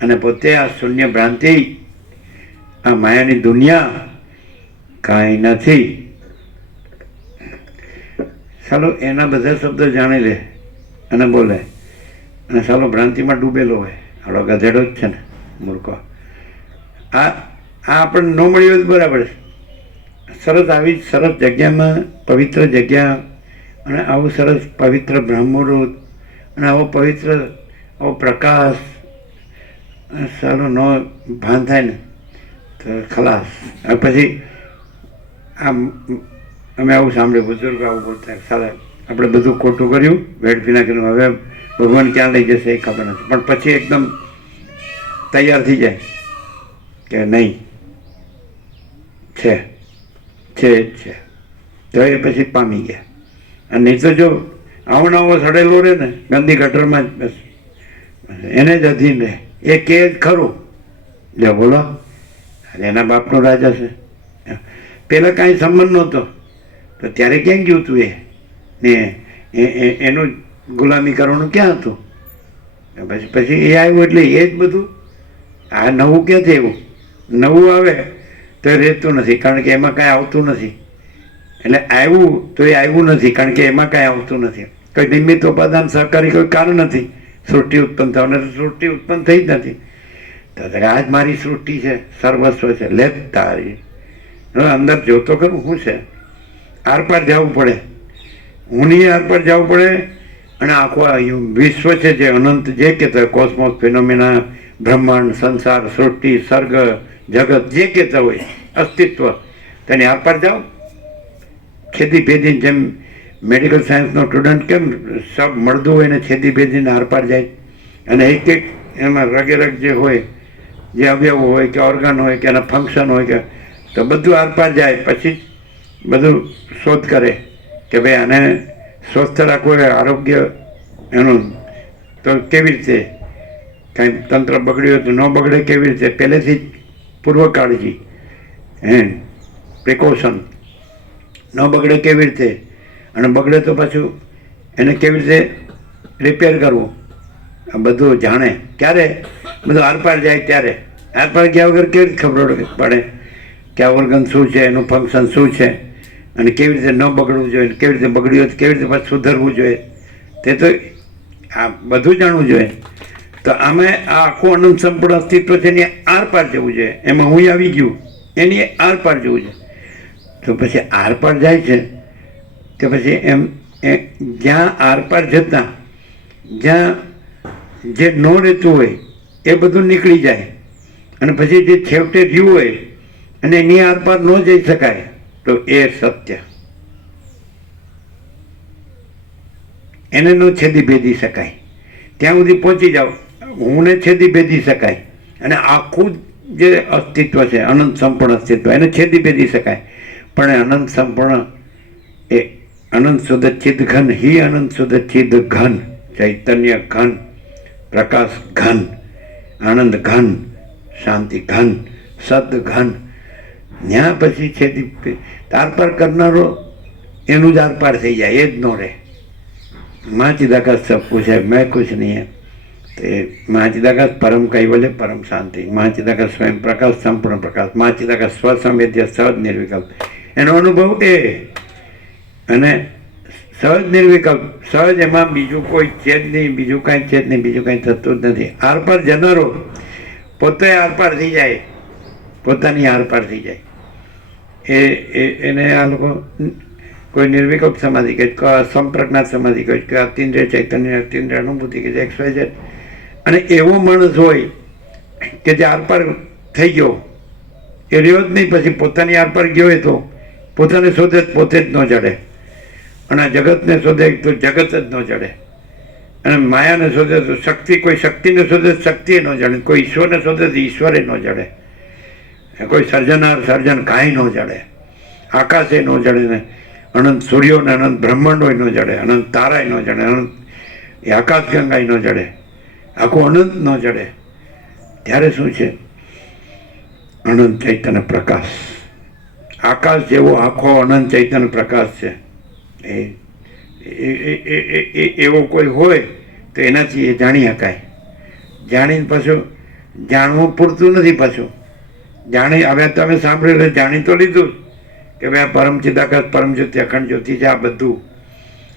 અને પોતે આ શૂન્ય ભ્રાંતિ, આ માયાની દુનિયા કાંઈ નથી. ચાલો એના બધા શબ્દો જાણી લે અને બોલે, અને ચાલો ભ્રાંતિમાં ડૂબેલો હોય, આપણો ગધેડો જ છે ને મૂર્ખો. આ આપણને ન મળ્યું હોય તો બરાબર છે. સરસ આવી સરસ જગ્યામાં, પવિત્ર જગ્યા, અને આવું સરસ પવિત્ર બ્રહ્મમુહૂર્ત, અને આવો પવિત્ર આવો પ્રકાશ, સારું ન ભાન થાય ને તો ખલાસ. પછી આમ અમે આવું સાંભળ્યું, બુઝુર્ગ આવું બોલતા, સારા આપણે બધું ખોટું કર્યું, વેડફી નાખ્યું, હવે ભગવાન ક્યાં લઈ જશે એ ખબર નથી. પણ પછી એકદમ તૈયાર થઈ જાય કે નહીં, છે જ છે, તો એ પછી પામી ગયા. અને નહીં તો જો આવો નવો સડેલો રહે ને ગંદી ગટરમાં જ બસ એને જ અધીન રહે, એ કે જ ખરું. લે બોલો, એના બાપનો રાજા છે. પહેલાં કાંઈ સંબંધ નહોતો તો ત્યારે ક્યાં ગયું તું? ને એનું ગુલામી કરવાનું ક્યાં હતું? પછી એ આવ્યું એટલે એ જ બધું. આ નવું ક્યાંથી એવું? નવું આવે તો એ રહેતું નથી, કારણ કે એમાં કાંઈ આવતું નથી. એટલે આવ્યું તો એ આવ્યું નથી, કારણ કે એમાં કાંઈ આવતું નથી. કોઈ નિમિત્ત ઉપાદાન સહકારી કોઈ કારણ નથી સૃષ્ટિ ઉત્પન્ન થવાને. તો સૃષ્ટિ ઉત્પન્ન થઈ જ નથી. તો આજ મારી સૃષ્ટિ છે, સર્વસ્વ છે, લે તારી. હવે અંદર જોતો ખરું શું છે? આરપાર જવું પડે, હુંની આરપાર જવું પડે. અને આખું વિશ્વ છે જે અનંત, જે કહેતા હોય કોસ્મોસ, ફિનોમિના, બ્રહ્માંડ, સંસાર, સૃષ્ટિ, સર્ગ, જગત, જે કહેતા હોય અસ્તિત્વ, તેની આરપાર જાઓ. છેદી ભેદીને, જેમ મેડિકલ સાયન્સનો સ્ટુડન્ટ કેમ સબ મળતું હોય ને છેદી ભેદીને આરપાર જાય, અને એક એમાં રગે રગ જે હોય, જે અવયવ હોય કે ઓર્ગન હોય કે એના ફંક્શન હોય કે, તો બધું આરપાર જાય. પછી બધું શોધ કરે કે ભાઈ આને સ્વસ્થ રાખવું હોય, આરોગ્ય એનું તો કેવી રીતે, કાંઈ તંત્ર બગડ્યું હોય તો ન બગડે કેવી રીતે, પહેલેથી જ પૂર્વ કાળજી, પ્રિકોશન, ન બગડે કેવી રીતે, અને બગડે તો પાછું એને કેવી રીતે રિપેર કરવું, આ બધું જાણે. ક્યારે? બધું આરપાર જાય ત્યારે. આરપાર ગયા વગર કેવી રીતે ખબર પડે કે આ ઓર્ગન શું છે, એનું ફંક્શન શું છે, અને કેવી રીતે ન બગડવું જોઈએ, કેવી રીતે બગડ્યું હોય કેવી રીતે પાછું સુધરવું જોઈએ, તે તો આ બધું જાણવું જોઈએ. તો આમે આ આખું અનંત સંપૂર્ણ અસ્તિત્વ છે, એની આરપાર જવું જોઈએ. એમાં હું આવી ગયું, એની આરપાર જવું છે. તો પછી આરપાર જાય છે તો પછી એમ જ્યાં આરપાર જતાં જ્યાં જે ન રહેતું હોય એ બધું નીકળી જાય, અને પછી જે છેવટે રહ્યું હોય અને એની આરપાર ન જઈ શકાય, તો એ સત્ય. એને ન છેદી ભેદી શકાય. ત્યાં સુધી પહોંચી જાઓ, હુંને છેદી ભેદી શકાય. અને આખું જે અસ્તિત્વ છે, અનંત સંપૂર્ણ અસ્તિત્વ, એને છેદી ભેદી શકાય. પણ અનંત સંપૂર્ણ એ અનંત શુદ્ધ ચિદ ઘન, હિ અનંત શુદ્ધ ચિદ ઘન, ચૈતન્ય ઘન, પ્રકાશ ઘન, આનંદ ઘન, શાંતિ ઘન, સદ ઘન. ત્યાં પછી છેદી આરપાર કરનારો એનું જ આરપાર થઈ જાય, એ જ ન રહે. माँ चिदाकाश सब कुछ है, मैं कुछ नहीं है. तो माँ चिदाकाश परम कैवल्य, परम शांति. माँ चिदाकाश स्वयं प्रकाश, संपूर्ण प्रकाश. माँ चिदाकाश स्वसंवेद्य, सहज निर्विकल्प. એનો અનુભવ એ, અને સહજ નિર્વિકલ્પ, સહજ, એમાં બીજું કોઈ છે જ નહીં, બીજું કાંઈ છે જ નહીં, બીજું કાંઈ થતું જ નથી. આરપાર જનારો પોતે આરપાર થઈ જાય, પોતાની આરપાર થઈ જાય. એને આ લોકો કોઈ નિર્વિકલ્પ સમાધિ કહે, સંપ્રજ્ઞાત સમાધિ કહે, કે અતિન્દ્રિય ચૈતન્ય, અતિન્દ્રિય અનુભૂતિ કે XYZ. અને એવો માણસ હોય કે જે આરપાર થઈ ગયો, એ રહ્યો જ નહીં. પછી પોતાની આરપાર ગયો હોય તો પોતાને શોધે પોતે જ ન જડે, અને જગતને શોધે તો જગત જ ન જડે, અને માયાને શોધે તો શક્તિ, કોઈ શક્તિને શોધે તો શક્તિ ન જડે, કોઈ ઈશ્વરને શોધે તો ઈશ્વરે ન જડે, કોઈ સર્જનાર સર્જન કાંઈ ન જડે, આકાશે ન જડે ને અનંત સૂર્યો ને અનંત બ્રહ્માંડોય ન જડે, અનંત તારાય ન જડે, અનંત એ આકાશ ગંગાય ન જડે, આખું અનંત ન જડે. ત્યારે શું છે? અનંત ચૈતન્ય પ્રકાશ, આકાશ જેવો આખો અનંત ચૈતન્ય પ્રકાશ છે. એવો કોઈ હોય તો એનાથી એ જાણી શકાય. જાણીને પાછું જાણવું પૂરતું નથી. પાછું જાણી, હવે તમે સાંભળ્યું એટલે જાણી તો લીધું કે ભાઈ આ પરમ ચિદાકાશ, પરમ જ્યોતિ, અખંડ જ્યોતિ છે.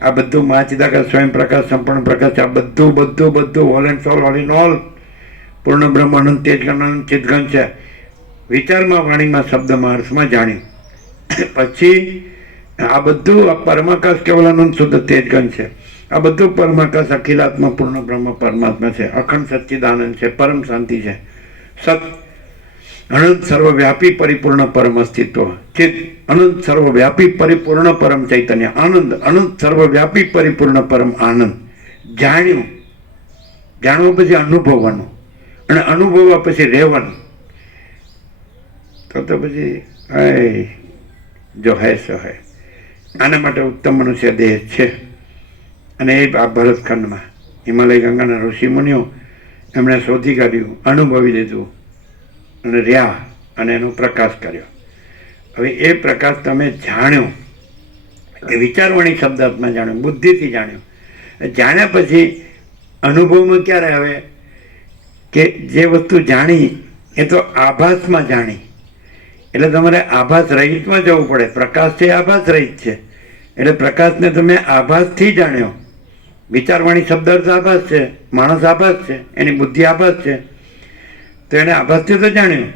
આ બધું મહા ચિદાકાશ, સ્વયં પ્રકાશ, સંપૂર્ણ પ્રકાશ, આ બધું all and soul, all in all, પૂર્ણ બ્રહ્મ, અનંત તેજગણ, અનંત ચિદગણ છે. વિચારમાં, વાણીમાં, શબ્દમાં, અર્થમાં જાણ્યું. પછી આ બધું આ પરમાકાશ કેવલ અનંત શુદ્ધ તેજગણ છે. આ બધું પરમાકાશ અખિલાત્મા, પૂર્ણ બ્રહ્મ પરમાત્મા છે, અખંડ સચ્ચિદાનંદ છે, પરમ શાંતિ છે, સત અનંત સર્વવ્યાપી પરિપૂર્ણ પરમ અસ્તિત્વ, ચિત અનંત સર્વવ્યાપી પરિપૂર્ણ પરમ ચૈતન્ય, આનંદ અનંત સર્વવ્યાપી પરિપૂર્ણ પરમ આનંદ. જાણવું પછી અનુભવવાનું, અને અનુભવવા પછી રહેવાનું. તો પછી જો હે સો હે. આના માટે ઉત્તમ મનુષ્ય દેહ છે. અને એ આ ભરતખંડમાં હિમાલય ગંગાના ઋષિ મુનિઓ એમણે શોધી કાઢ્યું, અનુભવી લીધું અને રહ્યા, અને એનો પ્રકાશ કર્યો. હવે એ પ્રકાશ તમે જાણ્યો, એ વિચારવાણી શબ્દાર્થમાં જાણ્યો, બુદ્ધિથી જાણ્યો. જાણ્યા પછી અનુભવમાં ક્યારે આવે કે જે વસ્તુ જાણી એ તો આભાસમાં જાણી. એટલે તમારે આભાસ રહિતમાં જવું પડે. પ્રકાશ છે આભાસ રહિત છે, એટલે પ્રકાશને તમે આભાસથી જાણ્યો. વિચારવાણી શબ્દાર્થ આભાસ છે, માણસ આભાસ છે, એની બુદ્ધિ આભાસ છે, તો એને આભાસથી તો જાણ્યું.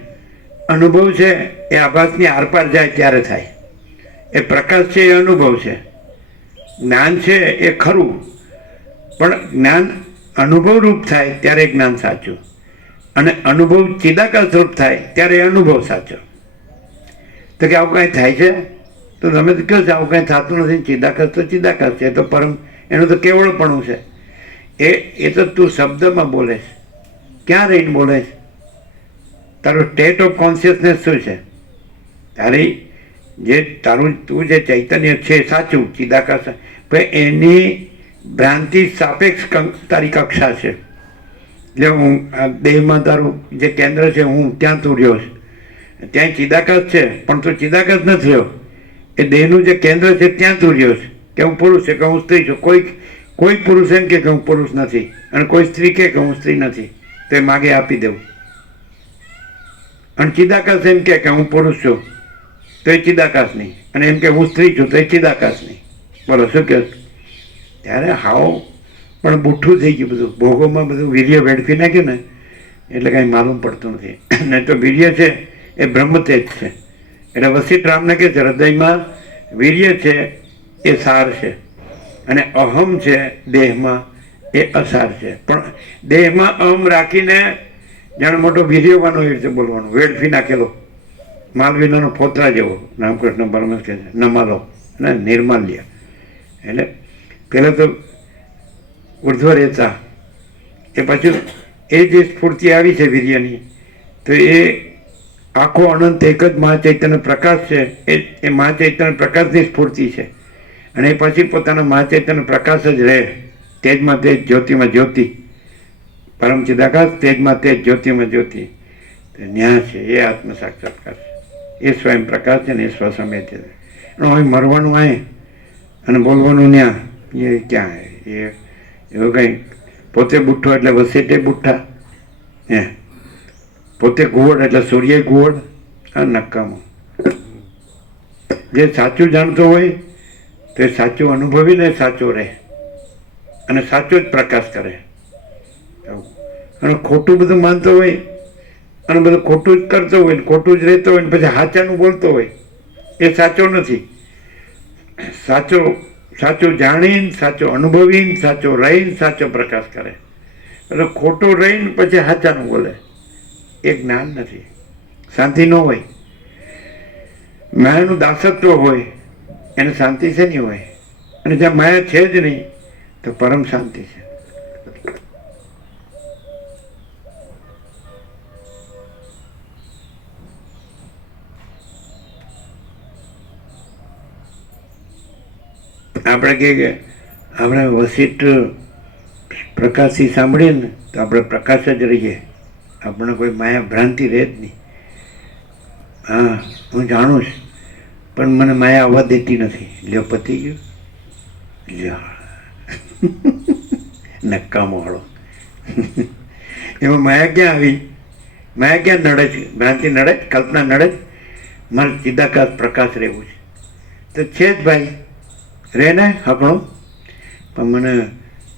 અનુભવ છે એ આભાસની આરપાર જાય ત્યારે થાય. એ પ્રકાશ છે એ અનુભવ છે. જ્ઞાન છે એ ખરું, પણ જ્ઞાન અનુભવ રૂપ થાય ત્યારે જ્ઞાન સાચું, અને અનુભવ ચિદાકાશ રૂપ થાય ત્યારે એ અનુભવ સાચો. તો કે આવું કાંઈ થાય છે? તો તમે તો કહો છો આવું કાંઈ થતું નથી. ચિદાકાશ તો ચિદાકાશ છે, તો પરમ, એનું તો કેવળપણું છે. એ તો તું શબ્દમાં બોલે છે. ક્યાં રહીને બોલે છે? તારું સ્ટેટ ઓફ કોન્શિયસનેસ શું છે? તું જે ચૈતન્ય છે સાચું ચિદાકાશ, પણ એની ભ્રાંતિ સાપેક્ષ તારી કક્ષા છે. એટલે હું દેહમાં તારું જે કેન્દ્ર છે, હું ત્યાં તું રહ્યો છે, ત્યાં ચિદાકાશ છે, પણ તું ચિદાકાશ નથી રહ્યો. એ દેહનું જે કેન્દ્ર છે ત્યાં તું રહ્યો છે, કે હું પુરુષ છે કે હું સ્ત્રી છું. કોઈ પુરુષ એમ કે હું પુરુષ નથી, અને કોઈ સ્ત્રી કે હું સ્ત્રી નથી, તો એ માગે આપી દેવું. અને ચિદાકાશ એમ કે હું પુરુષ છું તો એ ચિદાકાશ નહીં, અને એમ કે હું સ્ત્રી છું તો એ ચિદાકાશ નહીં. બોલો શું કહે? ત્યારે હાવ પણ બુઠ્ઠું થઈ ગયું બધું. ભોગોમાં બધું વીર્ય વેડફી નાખ્યું ને, એટલે કાંઈ માલુમ પડતું નથી. નહીં તો વીર્ય છે એ બ્રહ્મતેજ છે. એટલે વસિષ્ઠ રામને કહે છે હૃદયમાં વીર્ય છે એ સાર છે, અને અહમ છે દેહમાં એ અસાર છે. પણ દેહમાં અહમ રાખીને જાણે મોટો વીર્યવાનો એવી રીતે બોલવાનું, વેડફી નાખેલો માલવીનાનો ફોતરા જેવો. રામકૃષ્ણ પરમહંસ કહે છે નમાલો અને નિર્માલ્ય. એટલે પહેલાં તો ઉર્ધ્વ રહેતા, એ પાછું એ જે સ્ફૂર્તિ આવી છે વીર્યની, તો એ આખો અનંત એક જ મહાચૈતન્ય પ્રકાશ છે. એ મહાચૈતન્ય પ્રકાશની સ્ફૂર્તિ છે, અને એ પછી પોતાના મહાચૈતન્ય પ્રકાશ જ રહે. તેજમાં તેજ, જ્યોતિમાં જ્યોતિ, પરમ ચિદાકાશ, તેજમાં તેજ, જ્યોતિમાં જ્યોતિ. ન્યા છે એ આત્મ સાક્ષાત્કાર છે, એ સ્વયં પ્રકાશ છે ને એ સ્વસમય છે. હવે મરવાનું આય અને બોલવાનું ન્યા, એ ક્યાં? એવું કંઈ પોતે બુઠ્ઠો એટલે વસેટે બુઠ્ઠા, પોતે કુવડ એટલે સૂર્ય કુવડ. આ નકામો. જે સાચું જાણતો હોય તે સાચું અનુભવીને સાચો રહે, અને સાચો જ પ્રકાશ કરે. અને ખોટું બધું માનતો હોય અને બધું ખોટું જ કરતો હોય, ખોટું જ રહેતો હોય, પછી સાચાનું બોલતો હોય, એ સાચો નથી. સાચું જાણીને, સાચો અનુભવીને, સાચો રહીને સાચો પ્રકાશ કરે. એટલે ખોટું રહીને પછી સાચાનું બોલે, એ જ્ઞાન નથી. શાંતિ ન હોય માયાનું દાસત્વ હોય એને શાંતિ છે નહીં હોય, અને જ્યાં માયા છે જ નહીં તો પરમ શાંતિ છે. આપણે કહીએ કે આપણે વશિષ્ઠ પ્રકાશથી સાંભળીએ ને તો આપણે પ્રકાશ જ રહીએ, આપણને કોઈ માયા ભ્રાંતિ રહે જ નહીં. હા, હું જાણું છું, પણ મને માયા આવવા દેતી નથી. લ્યો પતી ગયું, લ્યો નક્કામો હળો. એમાં માયા ક્યાં આવી? માયા ક્યાં નડે છે? ભ્રાંતિ નડે છે, કલ્પના નડે છે. મારે ચિદાકાશ પ્રકાશ રહેવું છે તો છે જ ભાઈ, રહે ને હકણું. પણ મને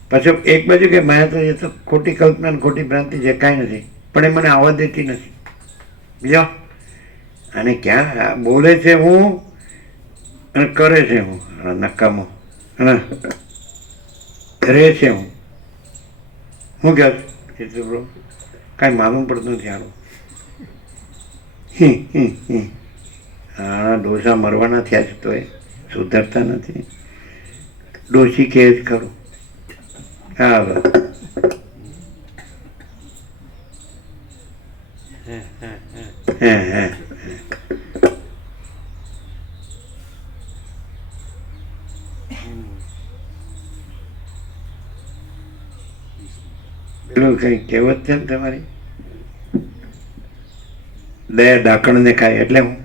પાછું એક બાજુ કે માયા તો એ તો ખોટી કલ્પના ખોટી ભ્રાંતિ છે, કાંઈ નથી, પણ એ મને આવવા દેતી નથી. બીજો અને ક્યાં બોલે છે હું અને કરે છે હું, નકામો અને રહે છે હું. હું કહે એટલું કાંઈ માલુમ પડતું નથી. આનું હા, ડોસા મરવાના થયા છે તો એ સુધરતા નથી. ડોસી કહે જ ખરું. હા હે પેલું કઈ કહેવત છે ને તમારી, દયા ડાકણ ને ખાય. એટલે હું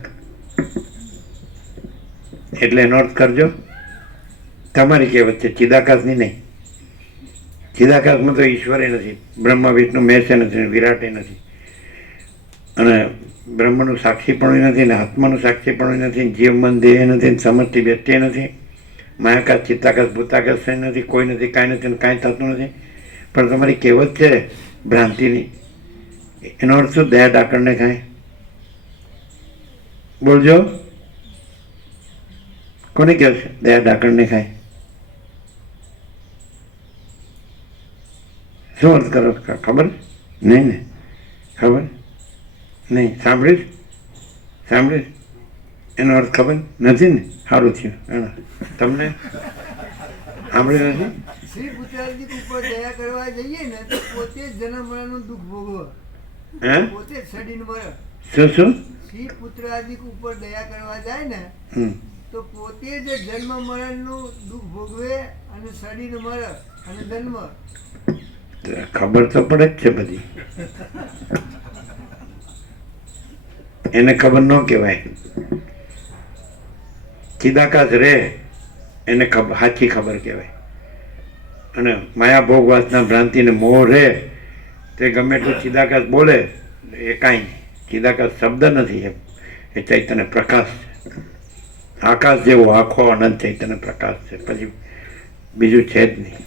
એટલે એનો અર્થ કરજો. તમારી કહેવત છે, ચિદાકાશની નહીં. ચિદાકાશમાં તો ઈશ્વરે નથી, બ્રહ્મા વિષ્ણુ મહેશ નથી, વિરાટે નથી, અને બ્રહ્મનું સાક્ષી પણ નથી, ને આત્માનું સાક્ષી પણ નથી, જીવ મન દેહ નથી, સમષ્ટિ વ્યક્તિ નથી, માયાકાશ ચિત્તાકાશ ભૂતાકાશ નથી, કોઈ નથી, કાંઈ નથી, કાંઈ થતું નથી. પણ તમારી કહેવત છે ભ્રાંતિની, એનો અર્થ શું? દયા ડાકણને ખાય. બોલજો, કોને કહે છે દયા ડાકણને ખાય? શું અર્થ કરો? ખબર નહીં ને? ખબર નહીં? સાંભળીશ સાંભળીશ એનો અર્થ ખબર નથી ને? સારું થયું. તમને સાંભળ્યું નથી? શ્રી પુત્રાદિક ઉપર દયા કરવા જઈએ ને તો પોતે જ જન્મ મરણનું દુઃખ ભોગવો, હે? પોતે જ સડીને મરે. શું શું? શ્રી પુત્રાદિક ઉપર દયા કરવા જાય ને તો પોતે જ જન્મ મરણનું દુઃખ ભોગવે અને સડીને મરે અને જન્મ. ખબર તો પડે જ છે બધી. એને ખબર ન કહેવાય. ચિદાકાશ રે એને સાચી ખબર કહેવાય. અને માયા ભોગ વાસના ભ્રાંતિ ને મોહ રે તે ગમે એટલું ચિદાકાશ બોલે એ કાંઈ નહીં. ચિદાકાશ શબ્દ નથી, એ ચૈતન્ય પ્રકાશ છે. આકાશ જેવો આખો અનંત ચૈતન્ય પ્રકાશ છે, પછી બીજું છે જ નહીં.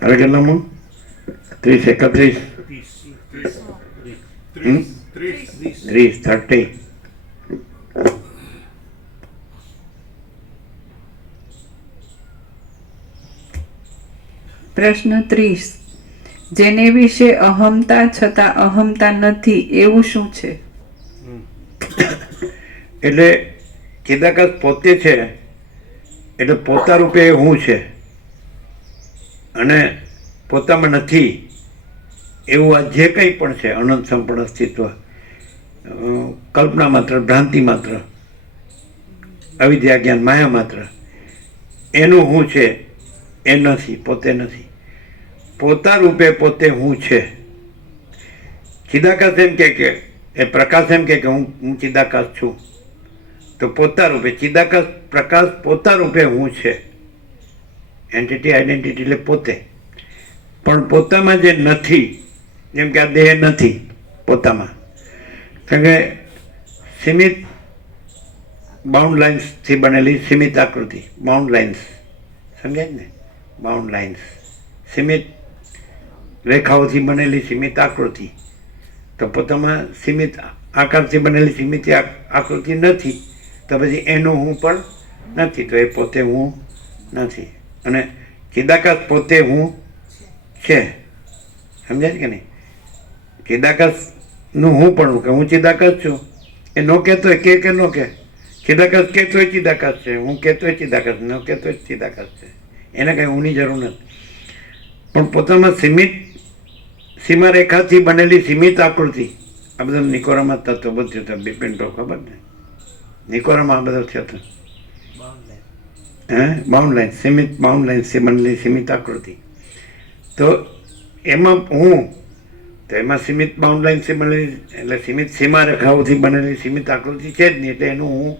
હવે કેટલામાં 30 31 30. પ્રશ્ન 30. જેને વિશે અહમતા છતાં અહમતા નથી એવું શું છે? એટલે ચિદાકાશ પોતે છે, એટલે પોતા રૂપે હું છે, અને પોતામાં નથી એવું આ જે કંઈ પણ છે અનંત સંપૂર્ણ અસ્તિત્વ, કલ્પના માત્ર, ભ્રાંતિ માત્ર, અવિદ્યા જ્ઞાન માયા માત્ર, એનું હું છે એ નથી, પોતે નથી. પોતા રૂપે પોતે હું છે. ચિદાકાશ એમ કે એ પ્રકાશ એમ કે હું ચિદાકાશ છું, તો પોતા રૂપે ચિદાકાશ પ્રકાશ પોતા રૂપે હું છે. એન્ટિટી આઈડેન્ટિટી એટલે પોતે. પણ પોતામાં જે નથી, જેમ કે આ દેહ નથી પોતામાં, કારણ કે સીમિત બાઉન્ડ લાઇન્સથી બનેલી સીમિત આકૃતિ, બાઉન્ડ લાઇન્સ સમજાય ને? બાઉન્ડ લાઇન્સ સીમિત રેખાઓથી બનેલી સીમિત આકૃતિ, તો પોતામાં સીમિત આકારથી બનેલી સીમિત આકૃતિ નથી, તો પછી એનું હું પણ નથી, તો એ પોતે હું નથી. અને ચિદાકાશ પોતે હું છે. સમજાય કે નહીં? ચિદાકાશનું હું પણ કે હું ચિદાકાશ છું, એ નો કહેતો હોય કે ન કે ચિદાકાશ કહેતો હોય ચિદાકાશ છે, હું કહેતો હોય ચિદાકાશ, ન કહેતો હોય ચિદાકાશ છે, એને કંઈ ઊની જરૂર નથી. પણ પોતામાં સીમા રેખાથી બનેલી સીમિત આકૃતિ, આ બધા નિકોરામાં તત્વ બધું થયું હતું. બિપિન તો ખબર ને, નિકોરામાં આ બધો થયો હતો. બાઉન્ડ લાઈન, સીમિત બાઉન્ડ લાઈન બનેલી સીમિત આકૃતિ. તો એમાં હું તો એમાં સીમિત બાઉન્ડ લાઈનથી બનેલી એટલે સીમિત સીમા રેખાઓથી બનેલી સીમિત આકૃતિ છે જ નહીં. એટલે એનું હું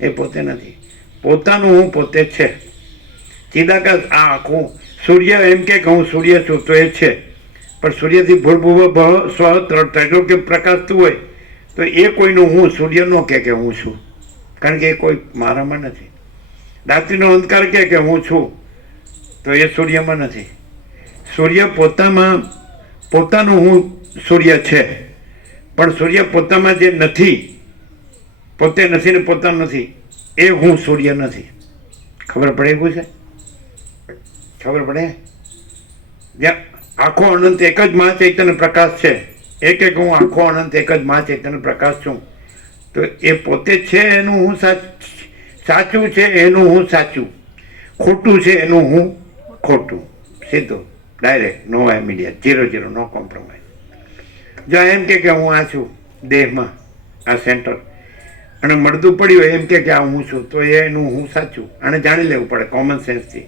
એ પોતે નથી. પોતાનું હું પોતે છે. ચિદાકાશ આ આખું સૂર્ય એમ કે હું સૂર્ય છું તો એ છે, પણ સૂર્યથી ભૂર્ભુવ સ્વ ત્રૈલોક્ય પ્રકાશતું હોય તો એ કોઈનું હું સૂર્ય ન કે હું છું, કારણ કે એ કોઈ મારામાં નથી. રાત્રિનો અંધકાર કે હું છું તો એ સૂર્યમાં નથી. સૂર્ય પોતાનું હું સૂર્ય છે, પણ સૂર્ય પોતામાં જે નથી, પોતે નથી ને પોતાનું નથી, એ હું સૂર્ય નથી. ખબર પડે એવું છે? ખબર પડે? જ્યાં આખો અનંત એક જ મહાચૈતન્ય પ્રકાશ છે, એક હું આખો અનંત એક જ મહાચૈતન્ય પ્રકાશ છું, તો એ પોતે છે એનું હું સાચું છે, એનું હું સાચું, ખોટું છે એનું હું ખોટું. સીધું ડાયરેક્ટ, નો ઇમિડિયેટ, 0-0, નો કોમ્પ્રોમાઇઝ. જો એમ કે હું આ છું દેહમાં, આ સેન્ટર, અને મળદું પડ્યું એમ કે આ હું છું, તો એનું હું સાચું. આને જાણી લેવું પડે કોમન સેન્સથી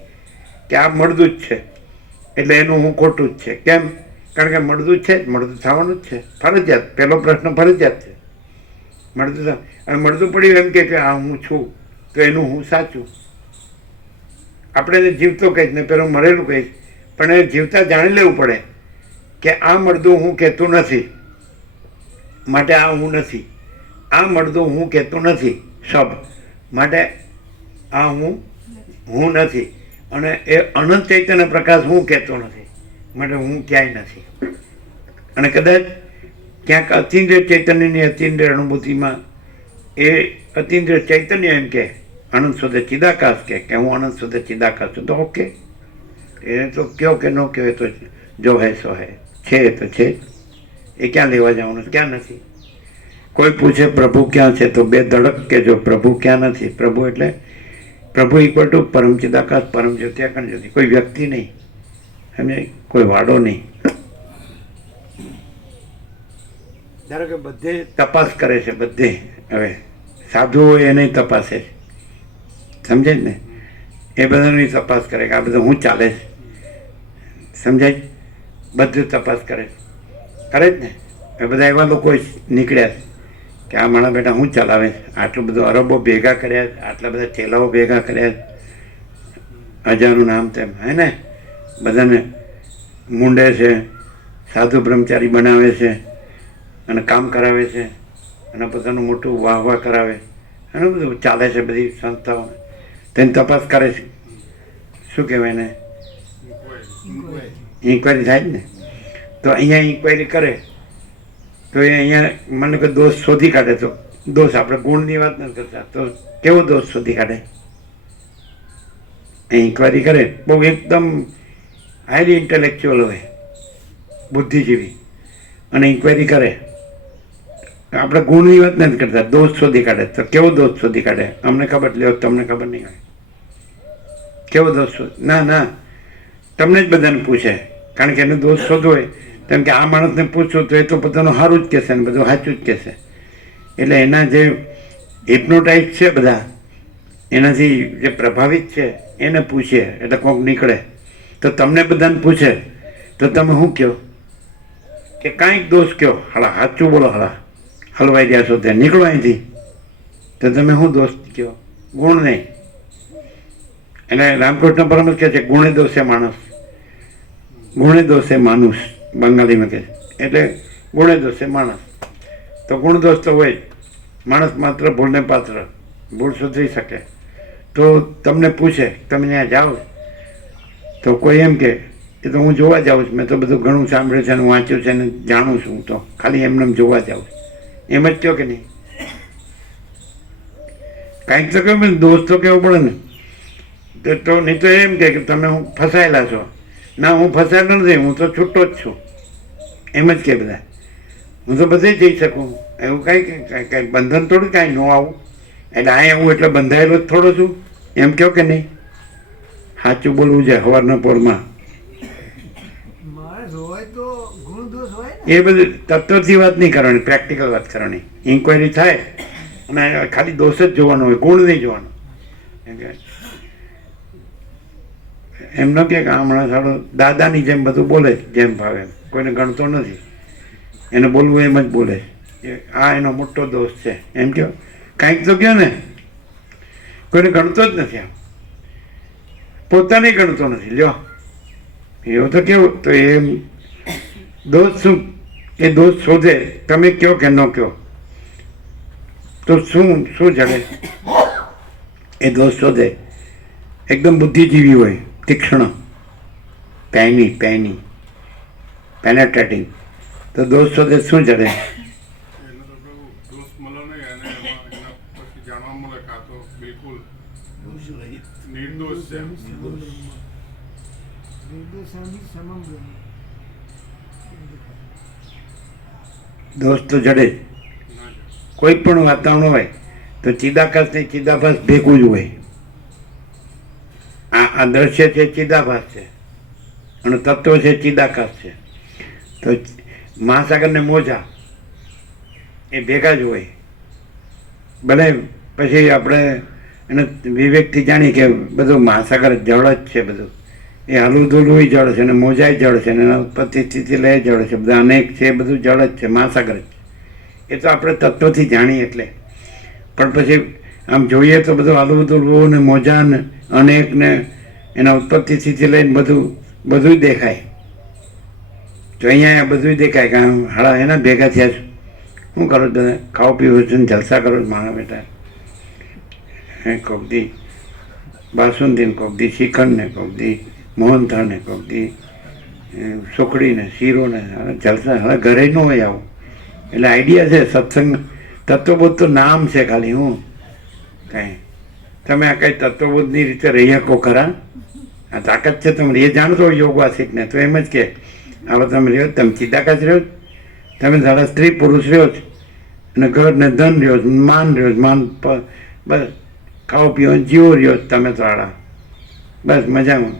કે આ મળદું જ છે, એટલે એનું હું ખોટું જ છે. કેમ? કારણ કે મળદું જ છે, મળદું થવાનું જ છે, ફરજિયાત. પહેલો પ્રશ્ન ફરજિયાત છે, મળદું. અને મળદું પડ્યું એમ કે આ હું છું, તો એનું હું સાચું. આપણે એને જીવતો કહીશ ને પેલું મરેલું કહીશ, પણ એ જીવતા જાણી લેવું પડે કે આ મળદું હું કહેતું નથી, માટે આ હું નથી. આ મળદું હું કહેતું નથી સબ, માટે આ હું નથી. અને એ અનંત ચૈતન્ય પ્રકાશ હું કહેતો નથી, માટે હું ક્યાંય નથી. અને કદાચ ક્યાંક અતિન્દ્રિય ચૈતન્યની અતિન્દ્રિય અનુભૂતિમાં એ અતિન્દ્રિય ચૈતન્ય એમ કે અનંત શુદ્ધ ચિદાકાશ કે હું અનંત શુદ્ધ ચિદાકાશ છું, તો ઓકે. એ તો કયો કે ન કયો, એ તો જો હે સો હે, છે તો છે. એ ક્યાં લેવા જવાનું, ક્યાં નથી. કોઈ પૂછે પ્રભુ ક્યાં છે, તો બે ધડક કે જો પ્રભુ ક્યાં નથી. પ્રભુ એટલે પ્રભુ ઇક્વલ ટુ પરમ ચિદાકાશ, પરમ જ્યોતિ, અખંડ જ્યોતિ. કોઈ વ્યક્તિ નહીં, સમજે, કોઈ વાડો નહીં. ધારો કે બધે તપાસ કરે છે, બધે. હવે સાધુ હોય એને તપાસે છે, સમજે જ ને, એ બધાની તપાસ કરે કે આ બધું હું ચાલે છે, સમજાય? બધું તપાસ કરે જ ને. એ બધા એવા લોકો નીકળ્યા કે આ મારા બેટા હું ચલાવે છે, આટલું બધું અરબો ભેગા કર્યા, આટલા બધા ચેલાઓ ભેગા કર્યા, હજારો નામ તેમ, હે ને, બધાને મૂંડે છે, સાધુ બ્રહ્મચારી બનાવે છે, અને કામ કરાવે છે, અને પોતાનું મોટું વાહ કરાવે, અને બધું ચાલે છે. બધી સંસ્થાઓ તેની તપાસ કરે છે. શું કહેવાય ને? ઇન્કવાયરી થાય જ ને. તો અહીંયા ઇન્કવાયરી કરે તો એ અહીંયા મને કોઈ દોષ શોધી કાઢે, તો દોષ, આપણે ગુણની વાત નથી કરતા, તો કેવો દોષ શોધી કાઢે? ઇન્કવાયરી કરે, બહુ એકદમ હાઈલી ઇન્ટેલેક્ચ્યુઅલ હોય, બુદ્ધિજીવી, અને ઇન્કવાયરી કરે. આપણે ગુણની વાત નથી કરતા, દોષ શોધી કાઢે. તો કેવો દોષ શોધી કાઢે? અમને ખબર, લ્યો તમને ખબર નહીં હોય કેવો દોષ શોધ. ના, તમને જ બધાને પૂછે, કારણ કે એને દોષ શોધવો હોય, કેમ કે આ માણસને પૂછવું તો એ તો પોતાનું સારું જ કહેશે ને બધું સાચું જ કહેશે. એટલે એના જે હિપ્નોટાઇઝ છે બધા, એનાથી જે પ્રભાવિત છે એને પૂછીએ એટલે કોઈક નીકળે. તો તમને બધાને પૂછે તો તમે શું કહો કે કાંઈક દોષ કહો, હાલા સાચું બોલો, હાલા હલવાઈ રહ્યા છો ત્યાં, નીકળો અહીંથી. તો તમે શું દોષ કહો? ગુણ નહીં. એટલે રામકૃષ્ણ પરમહંસ કહે છે ગુણે દોષે માણસ, ગુણે દોષે માનુષ, બંગાળીમાં કહે છે. એટલે ગુણે દોષે માણસ, તો ગુણ દોષ તો હોય. માણસ માત્ર ભૂલને પાત્ર, ભૂલ સુધરી શકે. તો તમને પૂછે, તમે ત્યાં જાઓ તો કોઈ એમ કે એ તો હું જોવા જાઉં છું, મેં તો બધું ઘણું સાંભળ્યું છે, વાંચ્યું છે ને જાણું છું, હું તો ખાલી એમને જોવા જાઉં છું. એમ જ કહો કે નહીં? કાંઈક તો કહ્યું, દોષ તો કહેવું પડે ને. તો નહીં તો એમ કે તમે હું ફસાયેલા છો. ના, હું ફસાયેલો નથી, હું તો છૂટો જ છું, એમ જ કે બધા. હું તો બધે જઈ શકું, એવું કાંઈ બંધન થોડું કાંઈ ન આવું, એટલે અહીં આવું એટલે બંધાયેલો જ થોડો છું એમ કહો કે નહીં? સાચું બોલવું છે સવારના પોરમાં. માણસ હોય તો ગુણ દોષ હોય ને. એ બધું તત્વથી વાત નહીં કરવાની, પ્રેક્ટિકલ વાત કરવાની. ઇન્કવાયરી થાય અને ખાલી દોષ જ જોવાનો હોય, ગુણ નહીં જોવાનો. એમ ન કે હમણાં સાડો દાદાની જેમ બધું બોલે જેમ ભાવે, કોઈને ગણતો નથી, એને બોલવું એમ જ બોલે. આ એનો મોટો દોષ છે એમ કહો, કાંઈક તો કહો ને. કોઈને ગણતો જ નથી, આમ પોતાને ગણતો નથી. લ્યો એવું તો કેવું, તો એ દોષ શું? એ દોષ શોધે, તમે કહો કે ન કહો તો શું શું જડે? એ દોષ શોધે, એકદમ બુદ્ધિજીવી હોય, તીક્ષ્ણ, પેનેટ્રેટિંગ, તો દોષ શોધે શું જડે? એને તો પેલું દોષ મળે નહીં અને એના પછી જાણવા મળે કે આ તો બિલકુલ નિર્દોષ છે. નિર્દોષામી સમમ બ્રહ્મ. દોષ તો જડે જ. ના જાય. કોઈ પણ વાતાવરણ હોય તો ચિદાકાશ ને ચિદાભાસ ભેગું જ હોય. આ દ્રશ્ય છે ચિદાભાસ છે અને તત્વ છે ચિદાકાશ છે. તો મહાસાગર ને મોજા એ ભેગા જ હોય. ભલે પછી આપણે એને વિવેકથી જાણીએ કે બધું મહાસાગર જળ જ છે, બધું એ હલુધુલું જળ છે અને મોજાય જળ છે અને એના ઉત્પત્તિ સ્થિતિ લય જળ છે, બધા અનેક છે, બધું જળ જ છે, મહાસાગર જ છે. એ તો આપણે તત્વથી જાણીએ એટલે. પણ પછી આમ જોઈએ તો બધું હલુધુલું ને મોજા ને અનેક ને એના ઉત્પત્તિ સ્થિતિ લઈને બધું દેખાય. તો અહીંયા બધું દેખાય કે આમ હાડા એના ભેગા થયા છે. શું કરો તમે? ખાઓ પીવો છો ને જલસા કરો છો મારા બેટા. કોક દી બાસુંદી ને, કોક દી શ્રીખંડ ને, કોક દી મોહનથાળ ને, કોક દી સુખડી ને, શીરો ને, જલસા. હવે ઘરે ન હોય આવું. એટલે આઈડિયા છે સત્સંગ તત્વબોધ તો નામ છે ખાલી. હું કાંઈ તમે આ કંઈ તત્વબોધની રીતે રહી શકો ખરા? આ તાકાત છે તમે એ જાણતો યોગ વાસિકને તો એમ જ કે હવે તમે રહ્યો, તમે ચિદાકાશ રહ્યો, તમે સારા સ્ત્રી પુરુષ રહ્યો જ અને ઘર ને ધન રહ્યો, માન રહ્યો, બસ ખાઓ પીવો જીવો રહ્યો તમે તો આડા બસ મજામાં,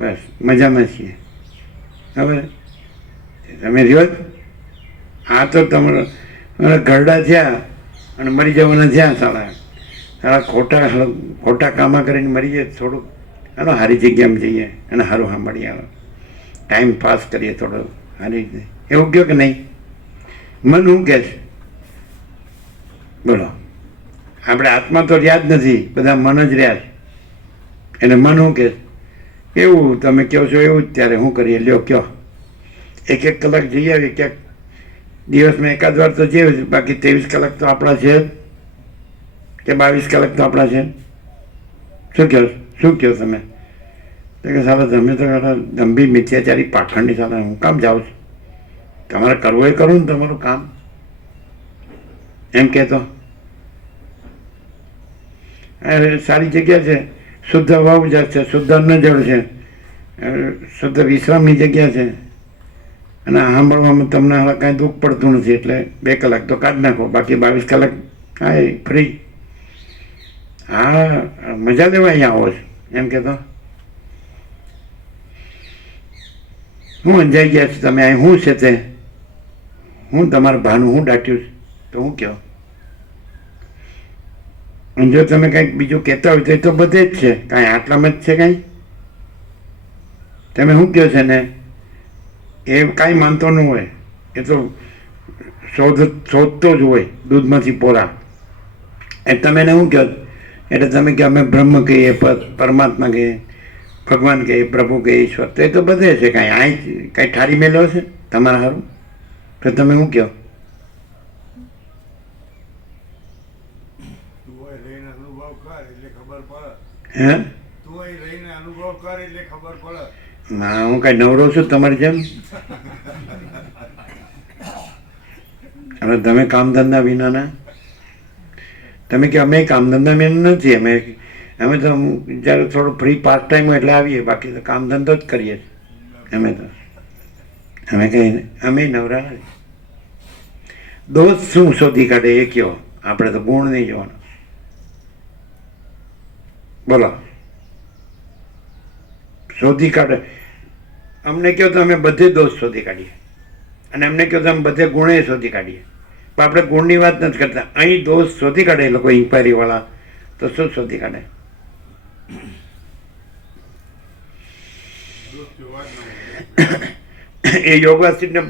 બસ મજામાં છીએ. હવે તમે રહ્યો જ. આ તો તમારા ઘરડા થયા અને મરી જવાના થયા સારા ખોટા કામા કરીને મરી જાય. થોડુંક હાલો સારી જગ્યામાં જઈએ અને સારું સાંભળીએ, આવે ટાઈમ પાસ કરીએ થોડો સારી રીતે. એવું કહો કે નહીં? મન શું કહે છે? બોલો. આપણે આત્મા તો રહ્યા જ નથી, બધા મન જ રહ્યા છે. એટલે મન શું કહે છે? એવું તમે કહો છો એવું જ. ત્યારે શું કરીએ? લ્યો કહો. એક કલાક જઈ આવીએ ક્યાંક, દિવસમાં એકાદ વાર તો જઈએ, બાકી 23 કલાક તો આપણા છે જ કે 22 કલાક તો આપણા છે. શું કહો તમે? તો કે સાલા તમે તો ગંભીર મિથ્યાચારી પાખંડી સાલા, હું કામ જાઉં છું? તમારે કરવું એ કરું ને તમારું કામ, એમ કહેતો. સારી જગ્યા છે, શુદ્ધ હવા ઉજાસ છે, શુદ્ધ અન્ન જળ છે, શુદ્ધ વિશ્રામની જગ્યા છે અને સાંભળવામાં તમને હવે કાંઈ દુઃખ પડતું નથી. એટલે 2 કલાક તો કાઢી નાખો, બાકી 22 કલાક હા ફ્રી. હા મજા લેવા અહીંયા આવો છો એમ કહેતો. હું અંજાઈ ગયા છું તમે અહીં. શું છે તે? હું તમારા ભાનું હું દાટ્યું છે તો હું કહો? જો તમે કંઈક બીજું કહેતા હોય તો એ તો બધે જ છે, કાંઈ આટલામાં જ છે કાંઈ? તમે શું કહો છે ને એ કાંઈ માનતો ન હોય, એ તો શોધતો જ હોય દૂધમાંથી પોરા. એટલે તમે એને શું કહો? એટલે તમે કે અમે બ્રહ્મ કહીએ, પરમાત્મા કહીએ, ભગવાન કહીએ, પ્રભુ કહીએ, ઈશ્વર, તો એ તો બધે છે. કાંઈ અહીં કાંઈ ઠારી મેળવ્યો છે તમારા સારું? તો તમે શું કહો? હે? ના હું કાંઈ નવરો છું તમારી જેમ? હવે તમે કામ ધંધા વિનાના, તમે કે અમે કામ ધંધા વિના નથી. અમે તો જ્યારે થોડું ફ્રી પાર્ટ ટાઈમ હોય એટલે આવીએ, બાકી તો કામ ધંધો જ કરીએ અમે તો. અમે કંઈ અમે નવરા નથી. દોષ શું શોધી કાઢે એ કયો, આપણે તો ગુણ નહીં જોવાનો. બોલો, શોધી કાઢે. અમને કહો તો અમે બધે દોષ શોધી કાઢીએ, અને અમને કહો તો અમે બધે ગુણે શોધી કાઢીએ. પણ આપણે ગુણની વાત નથી કરતા. અહીં દોષ શોધી કાઢે એ લોકો ઇન્ક્વાયરીવાળા, તો શું શોધી કાઢે? દોષ જોવા જ ન મળે. એ યોગાસીને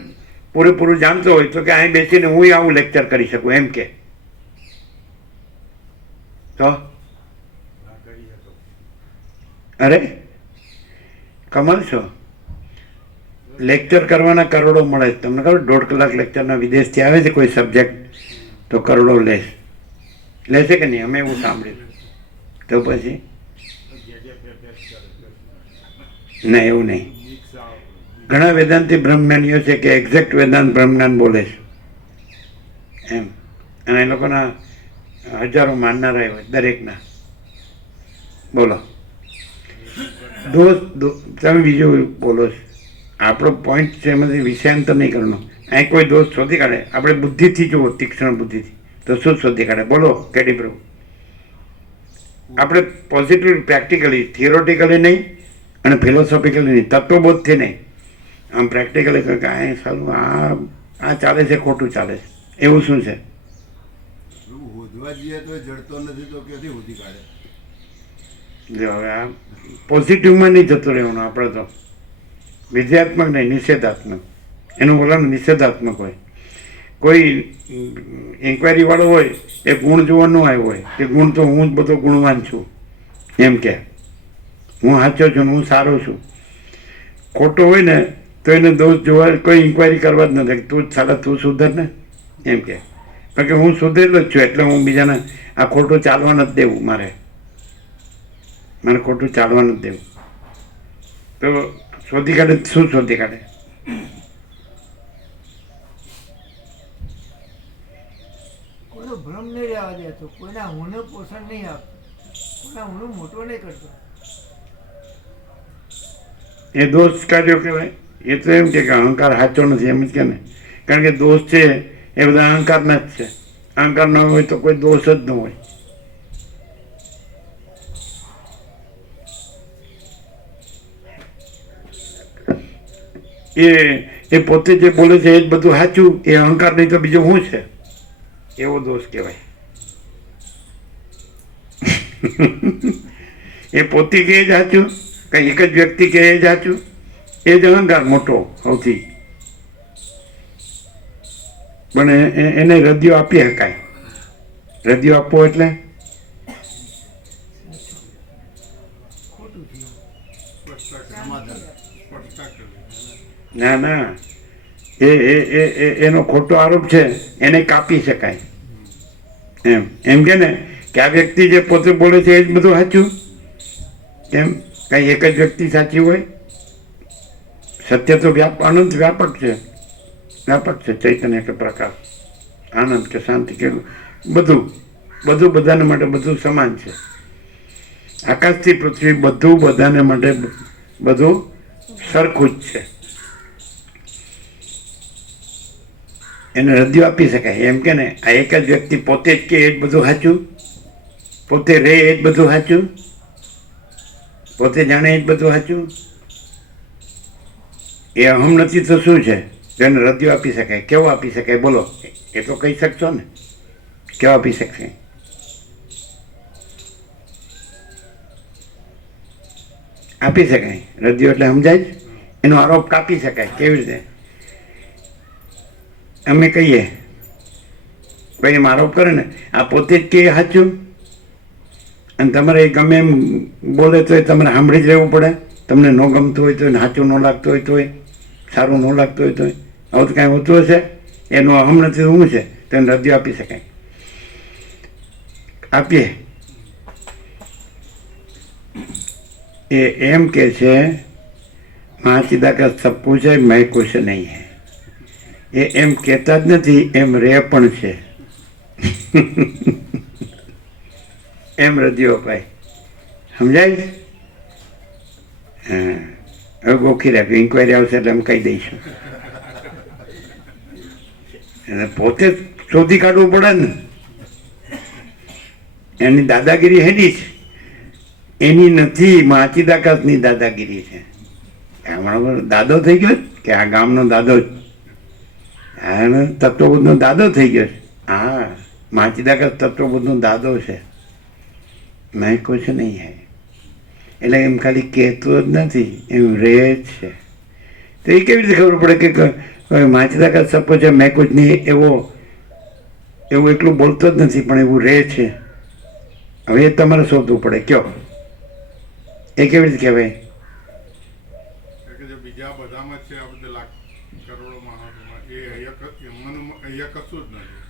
પૂરેપૂરું જાણતો હોય તો કે અહીં બેસીને હું આવું લેક્ચર કરી શકું એમ કે તો અરે કમાલ છો. લેક્ચર કરવાના કરોડો મળે. તમને ખબર 1.5 કલાક લેક્ચરના વિદેશથી આવે છે કોઈ સબ્જેક્ટ તો કરોડો લેશે કે નહીં? અમે એવું સાંભળ્યું. તો પછી ના, એવું નહીં. ઘણા વેદાંતિ બ્રહ્મજ્ઞાનીઓ છે કે એક્ઝેક્ટ વેદાંત બ્રહ્મજ્ઞાન બોલે છે એમ, અને એ લોકોના હજારો માનનારા હોય દરેકના. બોલો, દોષ તમે બીજું બોલો છો. આપણો પોઈન્ટ છે એમાંથી વિષયાંતર નહીં કરવાનો. અહીં કોઈ દોષ શોધી કાઢે, આપણે બુદ્ધિથી જુઓ, તીક્ષ્ણ બુદ્ધિથી, તો શું શોધી કાઢે? બોલો કેડી પ્રભુ. આપણે પોઝિટિવ પ્રેક્ટિકલી, થિયોરિટિકલી નહીં અને ફિલોસોફિકલી નહીં, તત્વબોધથી નહીં, આમ પ્રેક્ટિકલી કહે કે આ સારું આ ચાલે છે, ખોટું ચાલે છે, એવું શું છે? હોદવા જઈએ તો જડતો નથી તો ક્યાંથી હોદી કાઢે? જો હવે આ પોઝિટિવમાં નહીં જતું રહેવાનું. આપણે તો વિધ્યાત્મક નહીં, નિષેધાત્મક. એનું બોલવાનું નિષેધાત્મક હોય. કોઈ ઇન્ક્વાયરી વાળો હોય એ ગુણ જોવાનો આવ્યો હોય કે ગુણ તો હું જ બધો ગુણવાન છું એમ કે હું સાચો છું, હું સારો છું. ખોટો હોય ને તો એને દોષ જોવા, કોઈ ઇન્ક્વાયરી કરવા જ નથી. તું જ સાલા, તું સુધર ને એમ કે. કારણ કે હું સુધરેલો જ છું એટલે હું બીજાને આ ખોટું ચાલવા નથી દેવું. મારે ખોટું ચાલવા નથી દેવું. તો શોધી કાઢે. શું શોધી કાઢે? કોઈનો ભ્રમ નહીં રહેવા દેતો, કોઈના હુંનું પોષણ નહીં આપતો, કોઈના હુંનું મોટો નહીં કરતો. એ દોષ કાઢ્યો કહેવાય. એ તો એમ કે અહંકાર સાચો નથી એમ જ કે ને. કારણ કે દોષ છે એ બધા અહંકારના જ છે. અહંકાર ના હોય તો કોઈ દોષ જ ન હોય. એ પોતે જે બોલે છે એ જ બધું સાચું, એ અહંકાર નહીં તો બીજું શું છે? એવો દોષ કહેવાય. એ પોતે કે જ સાચું, કઈ એક જ વ્યક્તિ કે એ જ સાચું, એ જ અહંકાર મોટો સૌથી. પણ એને રદિયો આપી શકાય. રદિયો આપવો એટલે ના, એનો ખોટો આરોપ છે એને કાપી શકાય. એમ કે ને કે આ વ્યક્તિ જે પોતે બોલે છે એ જ બધું સાચું. કેમ? કઈ એક જ વ્યક્તિ સાચી હોય? સત્ય તો અનંત વ્યાપક છે. ચૈતન્ય કે પ્રકાશ, આનંદ કે શાંતિ કે બધું બધાને માટે બધું સમાન છે. આકાશથી પૃથ્વી બધું બધાને માટે બધું સરખું જ છે. એને રદિયો આપી શકાય. એમ કે ને આ એક જ વ્યક્તિ પોતે જ કે એ જ બધું સાચું, પોતે રે એ જ બધું સાચું, પોતે જાણે એ જ બધું સાચું. એ અહમ નથી તો શું છે? એને રદિયો આપી શકાય. કેવો આપી શકાય? બોલો, એ તો કહી શકશો ને. કેવો આપી શકશે? આપી શકાય. રદિયો એટલે સમજાય જ. એનો આરોપ કાપી શકાય. કેવી રીતે? અમે કહીએ ભાઈ એમ આરોપ કરે ને આ પોતે જ કે સાચું, અને તમારે ગમે એમ બોલે તો તમારે સાંભળી જ રહેવું પડે. તમને ન ગમતું હોય તો, સાચું ન લાગતું હોય તોય, સારું ન લાગતું હોય તોય. આવું તો કાંઈ હોતું હશે? એનું અહમ નથી તો શું છે? તો એને રદિયો આપી શકાય. આપીએ. એ એમ કે છે મહાચિદા કા સબ કુછ है मैं कुछ नहीं है. એ એમ કહેતા જ નથી, એમ રે પણ છે. એમ રદિયો અપાય. સમજાય? હા, હવે ગોખી રાખ્યું. ઇન્કવાયરી આવશે એટલે અમે કહી દઈશું. એને પોતે જ શોધી કાઢવું પડે ને. એની દાદાગીરી એની જ, એની નથી, માચીદાકાશની દાદાગીરી છે. હમણાં દાદો થઈ ગયો કે આ ગામનો દાદો જ, હા તત્વબોધનો દાદો થઈ ગયો છે. હા, માચીદાકાશ તત્વબોધનો દાદો છે. મેં કુછ નહીં હૈ એટલે એમ ખાલી કહેતો જ નથી, એમ રહે જ છે. તો એ કેવી રીતે ખબર પડે કે માચીદાકાશ સપો છે મેં કુછ નહીં એવું એટલું બોલતો જ નથી પણ એવું રહે છે. હવે એ તમારે શોધવું પડે. કયો એ કેવી રીતે કહેવાય? કે જે બીજા બધામાં છે આ બધા લાખ કરોડો માણસોમાં એ અહીંયા કશું જ નથી.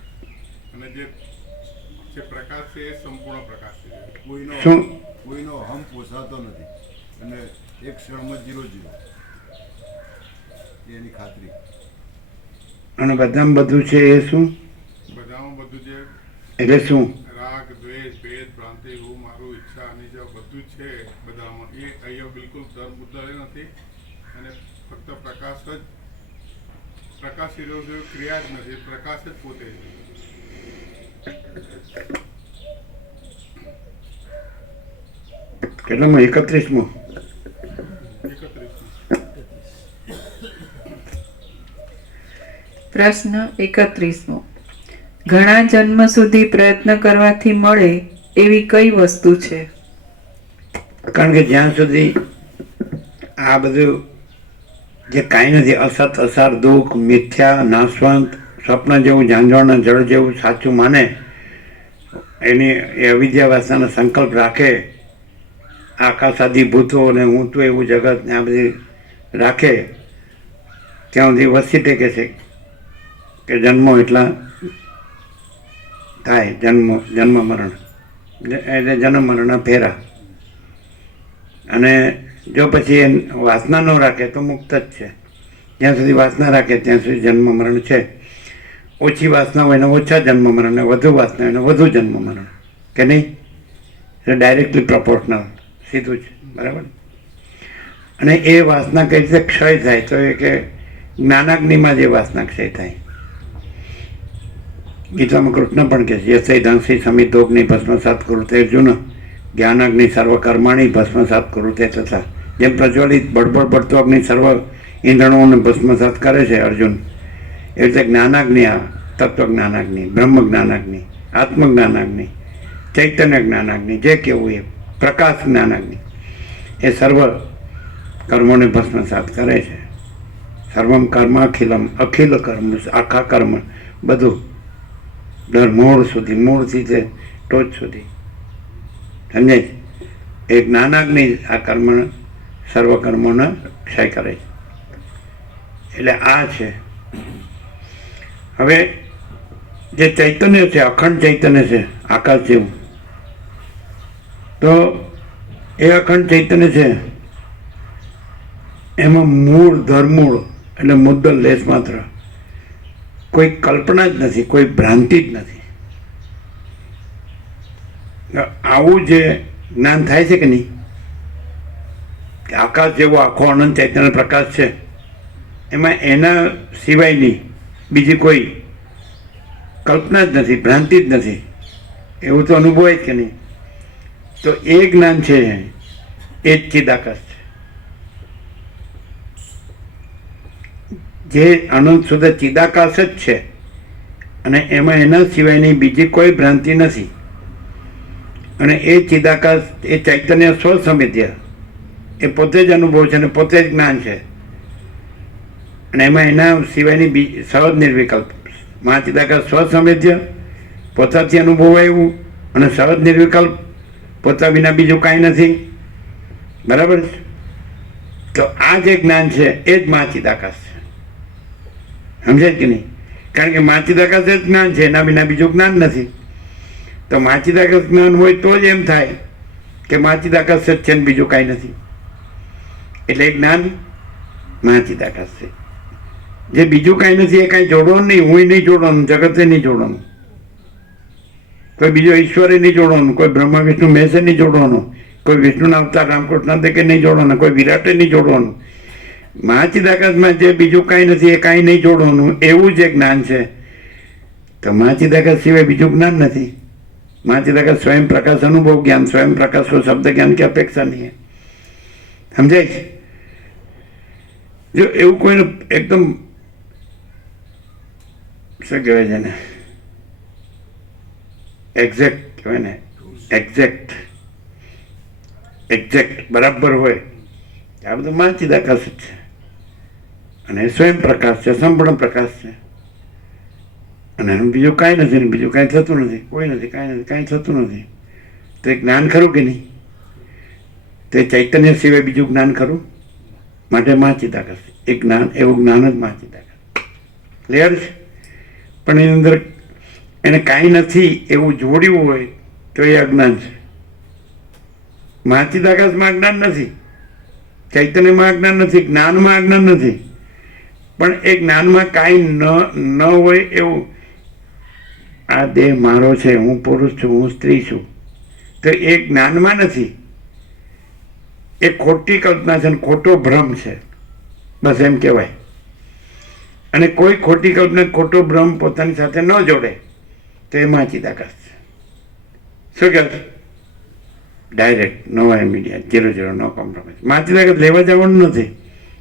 અને જે પ્રકાશ છે એ સંપૂર્ણ પ્રકાશ છે. શું? કોઈનો હમ પોસાતો નથી અને એક ક્ષણમાં 0 એની ખાતરી. અને બધામાં બધું છે એ શું? બધામાં બધું જે એટલે શું? રાગ, દ્વેષ, ભેદ, ભ્રાંતિ, હું, મારું, ઈચ્છા, અનિચ્છા બધું છે બધામાં. એ અહીંયા બિલકુલ દર મુદ્દા નથી. અને ફક્ત પ્રકાશ જ પ્રકાશ ક્રિયા જ નથી, પ્રકાશ જ પોતે છે. કેટલામાં? 31મો. 31. પ્રશ્ન 31મો. ઘણા જન્મ સુધી પ્રયત્ન કરવાથી મળે એવી કઈ વસ્તુ છે? કારણ કે જ્યાં સુધી આ બધું જે કાંઈ નથી, અસત, અસાર, દુઃખ, મિથ્યા, નાશવંત, સ્વપ્ન જેવું, ઝાંઝવાળના જળ જેવું સાચું માને, એની એ અવિદ્યા વાસનાનો સંકલ્પ રાખે, આકાશાદી ભૂતો અને હું તો એવું જગત ને આ બધી રાખે, ત્યાં સુધી વસ્તી ટેકે છે કે જન્મો એટલા થાય, જન્મ મરણ એટલે જન્મ મરણના ફેરા. અને જો પછી એ વાસના ન રાખે તો મુક્ત જ છે. જ્યાં સુધી વાસના રાખે ત્યાં સુધી જન્મ મરણ છે. ઓછી વાસના હોય ને ઓછા જન્મ મરણ, ને વધુ વાસના હોય ને વધુ જન્મ મરણ, કે નહીં? એટલે ડાયરેક્ટલી પ્રોપોર્શનલ, સીધું છે. બરાબર. અને એ વાસના કઈ રીતે ક્ષય થાય? તો એ કે જ્ઞાનાગ્નિમાં જે વાસના ક્ષય થાય. ગીતામાં કૃષ્ણ પણ કહે છે યસૈ ધંસી સમિતોગ્નિ ભસ્મસાત કુરુતે અર્જુન જ્ઞાનાગ્નિ સર્વ કર્માણી ભસ્મસાત કુરુતે તથા. જેમ પ્રજ્વલિત બળબડ પડતો અગ્નિ સર્વ ઈંધણોને ભસ્મસાત કરે છે અર્જુન, એ રીતે જ્ઞાનાગ્નિ, આ તત્વ જ્ઞાનાગ્નિ, બ્રહ્મ જ્ઞાનાગ્નિ, આત્મ જ્ઞાનાગ્નિ, ચૈતન્ય જ્ઞાનાગ્નિ, જે કેવું એ પ્રકાશ જ્ઞાનાગ્નિ, એ સર્વ કર્મોને ભસ્મસાત કરે છે. સર્વમ કર્માખિલમ, અખિલ કર્મ, આખા કર્મ બધું દર મૂળ સુધી, મૂળથી તે ટોચ સુધી. સમજાય? એ જ્ઞાનાગ્નિ આ કર્મ સર્વ કર્મોને ક્ષય કરે છે. એટલે આ છે. હવે જે ચૈતન્ય છે, અખંડ ચૈતન્ય છે, આકાશ જેવું, તો એ અખંડ ચૈતન્ય છે એમાં મૂળ ધરમૂળ એટલે મુદ્દલ લેશ માત્ર કોઈ કલ્પના જ નથી, કોઈ ભ્રાંતિ જ નથી. આવું જે જ્ઞાન થાય છે કે નહીં, કે આકાશ જેવો આખો અનંત ચૈતન્ય પ્રકાશ છે, એમાં એના સિવાયની બીજી કોઈ કલ્પના જ નથી, ભ્રાંતિ જ નથી, એવું તો અનુભવાય જ કે નહીં. તો એ જ્ઞાન છે એ જ ચિદાકાશ છે, જે અનંત સુધી ચિદાકાશ જ છે. અને એમાં એના સિવાયની બીજી કોઈ ભ્રાંતિ નથી. અને એ ચિદાકાશ, એ ચૈતન્ય સ્વસમિધ્ય, એ પોતે જ અનુભવ છે અને પોતે જ જ્ઞાન છે. અને એમાં એના સિવાયની સહજ નિર્વિકલ્પ મહાચિદાકાશ સ્વસમિધ્ય, પોતાથી અનુભવાયું અને સહજ નિર્વિકલ્પ, પોતા વિના બીજું કાંઈ નથી. બરાબર છે? તો આ જે જ્ઞાન છે એ જ મહાચિદાકાશ છે. સમજાય કે નહીં? કારણ કે મહાચિદાકાશ એ જ જ્ઞાન છે, એના વિના બીજું જ્ઞાન નથી. તો મહાચિદાકાશ જ્ઞાન હોય તો જ એમ થાય કે મહાચિદાકાશ જ છે ને બીજું કાંઈ નથી. એટલે એ જ્ઞાન મહાચિદાકાશ છે. જે બીજું કાંઈ નથી એ કાંઈ જોડવાનું નહીં, હું નહીં જોડવાનું, જગતે નહીં જોડવાનું, કોઈ બીજો ઈશ્વરે નહીં જોડવાનું, કોઈ બ્રહ્મા વિષ્ણુ મહેશે નહીં જોડવાનું, કોઈ વિષ્ણુના અવતાર રામકૃષ્ણ દેખે નહીં જોડવાના, કોઈ વિરાટે નહીં જોડવાનું. મહાચિદાકાશમાં જે બીજું કાંઈ નથી એ કાંઈ નહીં જોડવાનું, એવું જે જ્ઞાન છે તો માચિદાકાશ સિવાય બીજું જ્ઞાન નથી. માચિદાકાશ સ્વયં પ્રકાશ અનુભવ જ્ઞાન, સ્વયં प्रकाश को शब्द ज्ञान की अपेक्षा नहीं है. समझाय છે? જો એવું કોઈને એકદમ શું કહેવાય છે ને, એક્ઝેક્ટ કહેવાય ને, એક્ઝેક્ટ બરાબર હોય, આ બધું માચિદાકાશ જ છે. અને સ્વયં પ્રકાશ છે, સંપૂર્ણ પ્રકાશ છે. અને એનું બીજું કાંઈ નથી ને બીજું કાંઈ થતું નથી, કોઈ નથી, કાંઈ નથી, કાંઈ થતું નથી. તો એ જ્ઞાન ખરું કે નહીં? તે ચૈતન્ય સિવાય બીજું જ્ઞાન ખરું? માટે માચિદાકાશ એ જ્ઞાન, એવું જ્ઞાન જ માચિદાકાશ. ક્લિયર છે? પણ એની અંદર એને કાંઈ નથી એવું જોડ્યું હોય તો એ અજ્ઞાન છે. માચિદાકાશમાં અજ્ઞાન નથી, ચૈતન્યમાં અજ્ઞાન નથી, જ્ઞાનમાં અજ્ઞાન નથી. પણ એ જ્ઞાનમાં કાંઈ ન હોય એવું, આ દેહ મારો છે, હું પુરુષ છું, હું સ્ત્રી છું, તો એ જ્ઞાનમાં નથી. એ ખોટી કલ્પના છે, ખોટો ભ્રમ છે, બસ એમ કહેવાય. અને કોઈ ખોટી કલ્પના, ખોટો ભ્રમ પોતાની સાથે ન જોડે તો એ માચિદાકાશ છે. શું કહે છે? ડાયરેક્ટ, નો ઇમિડિયેટ, 0-0, નો કોમ્પ્રોમાઇઝ. માચિદાકાશ લેવા જવાનું નથી,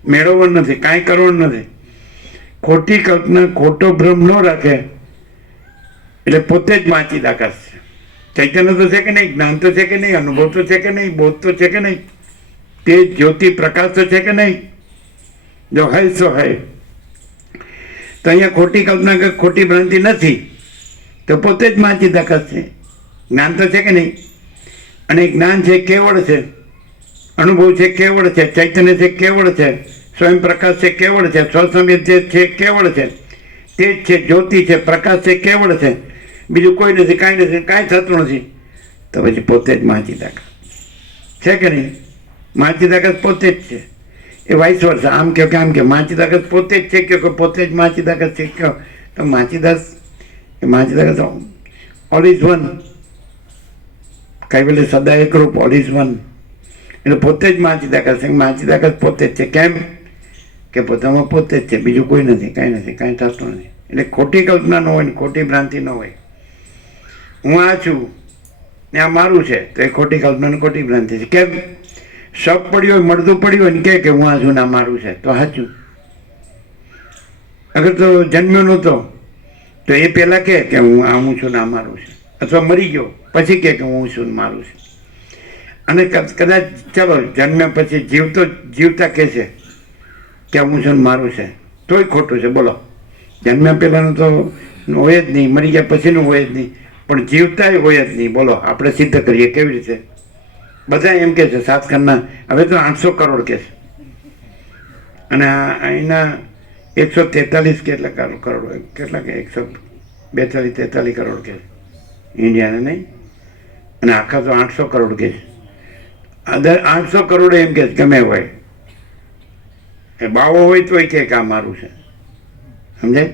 મેળવવાનું નથી, કાંઈ કરવાનું નથી. ખોટી કલ્પના, ખોટો ભ્રમ ન રાખે એટલે પોતે જ માચિદાકાશ છે. ચૈતન્ય તો છે કે નહીં? જ્ઞાન તો છે કે નહીં? અનુભવ તો છે કે નહીં? બોધ તો છે કે નહીં? તે જ્યોતિ પ્રકાશ તો છે કે નહીં? જો હૈ સો હૈ. તો અહીંયા ખોટી કલ્પના કે ખોટી ભ્રાંતિ નથી, તો પોતે જ માચિદાકાશ છે. જ્ઞાન તો છે કે નહીં? અને જ્ઞાન છે કેવળ છે, અનુભવ છે કેવળ છે, ચૈતન્ય છે કેવળ છે, સ્વયં પ્રકાશ છે કેવળ છે, સ્વસંવેદ છે કેવળ છે, તે જ છે, જ્યોતિ છે, પ્રકાશ છે કેવળ છે, બીજું કોઈ નથી, કાંઈ નથી, કાંઈ થતું નથી. તો પછી પોતે જ માચિદાકાશ છે કે નહીં? માચિદાકાશ પોતે જ છે. એ વાઇસ વર્ષ, આમ કહો કે આમ કહો, માચિદાકાશ પોતે જ છે કે પોતે જ માચિદાકાશ છે કહો. તો માચિદાકાશ ઓલ ઇઝ વન. કઈ સદા એક રૂપ, ઓલ ઇઝ વન. એટલે પોતે જ માચિદાકાશ છે. માચિદાકાશ પોતે જ છે. કેમ કે પોતામાં પોતે જ છે, બીજું કોઈ નથી, કાંઈ નથી, કાંઈ થતું નથી. એટલે ખોટી કલ્પના ન હોય ને ખોટી ભ્રાંતિ ન હોય. હું આ છું ને આ મારું છે, તો એ ખોટી કલ્પના ને ખોટી ભ્રાંતિ છે. કેમ? શક પડ્યું હોય, મળતું પડ્યું હોય ને કે હું આ છું ને આ મારું છે, તો સાચું. અગર તો જન્મ્યો નહોતો તો એ પહેલાં કે હું આ છું ને આ મારું છે, અથવા મરી ગયો પછી કે હું છું ને મારું છે. અને કદાચ ચાલો જન્મ્યા પછી જીવતા કહે છે કે હું છું ને મારું છે, તોય ખોટું છે. બોલો, જન્મ્યા પહેલાંનું તો હોય જ નહીં, મરી ગયા પછીનું હોય જ નહીં, પણ જીવતાય હોય જ નહીં. બોલો, આપણે સિદ્ધ કરીએ કેવી રીતે? બધા એમ કહે છે સાતખંડના, હવે તો 800 કરોડ કહે છે. અને અહીંના 143 કેટલા કરોડ હોય, કેટલા કે 142-43 કરોડ કહે છે ઇન્ડિયાને, નહીં? અને આખા તો 800 કરોડ કહે છે. 800 કરોડ એમ કહે છે ગમે હોય, એ બાવો હોય તોય કે આ મારું છે. સમજાય?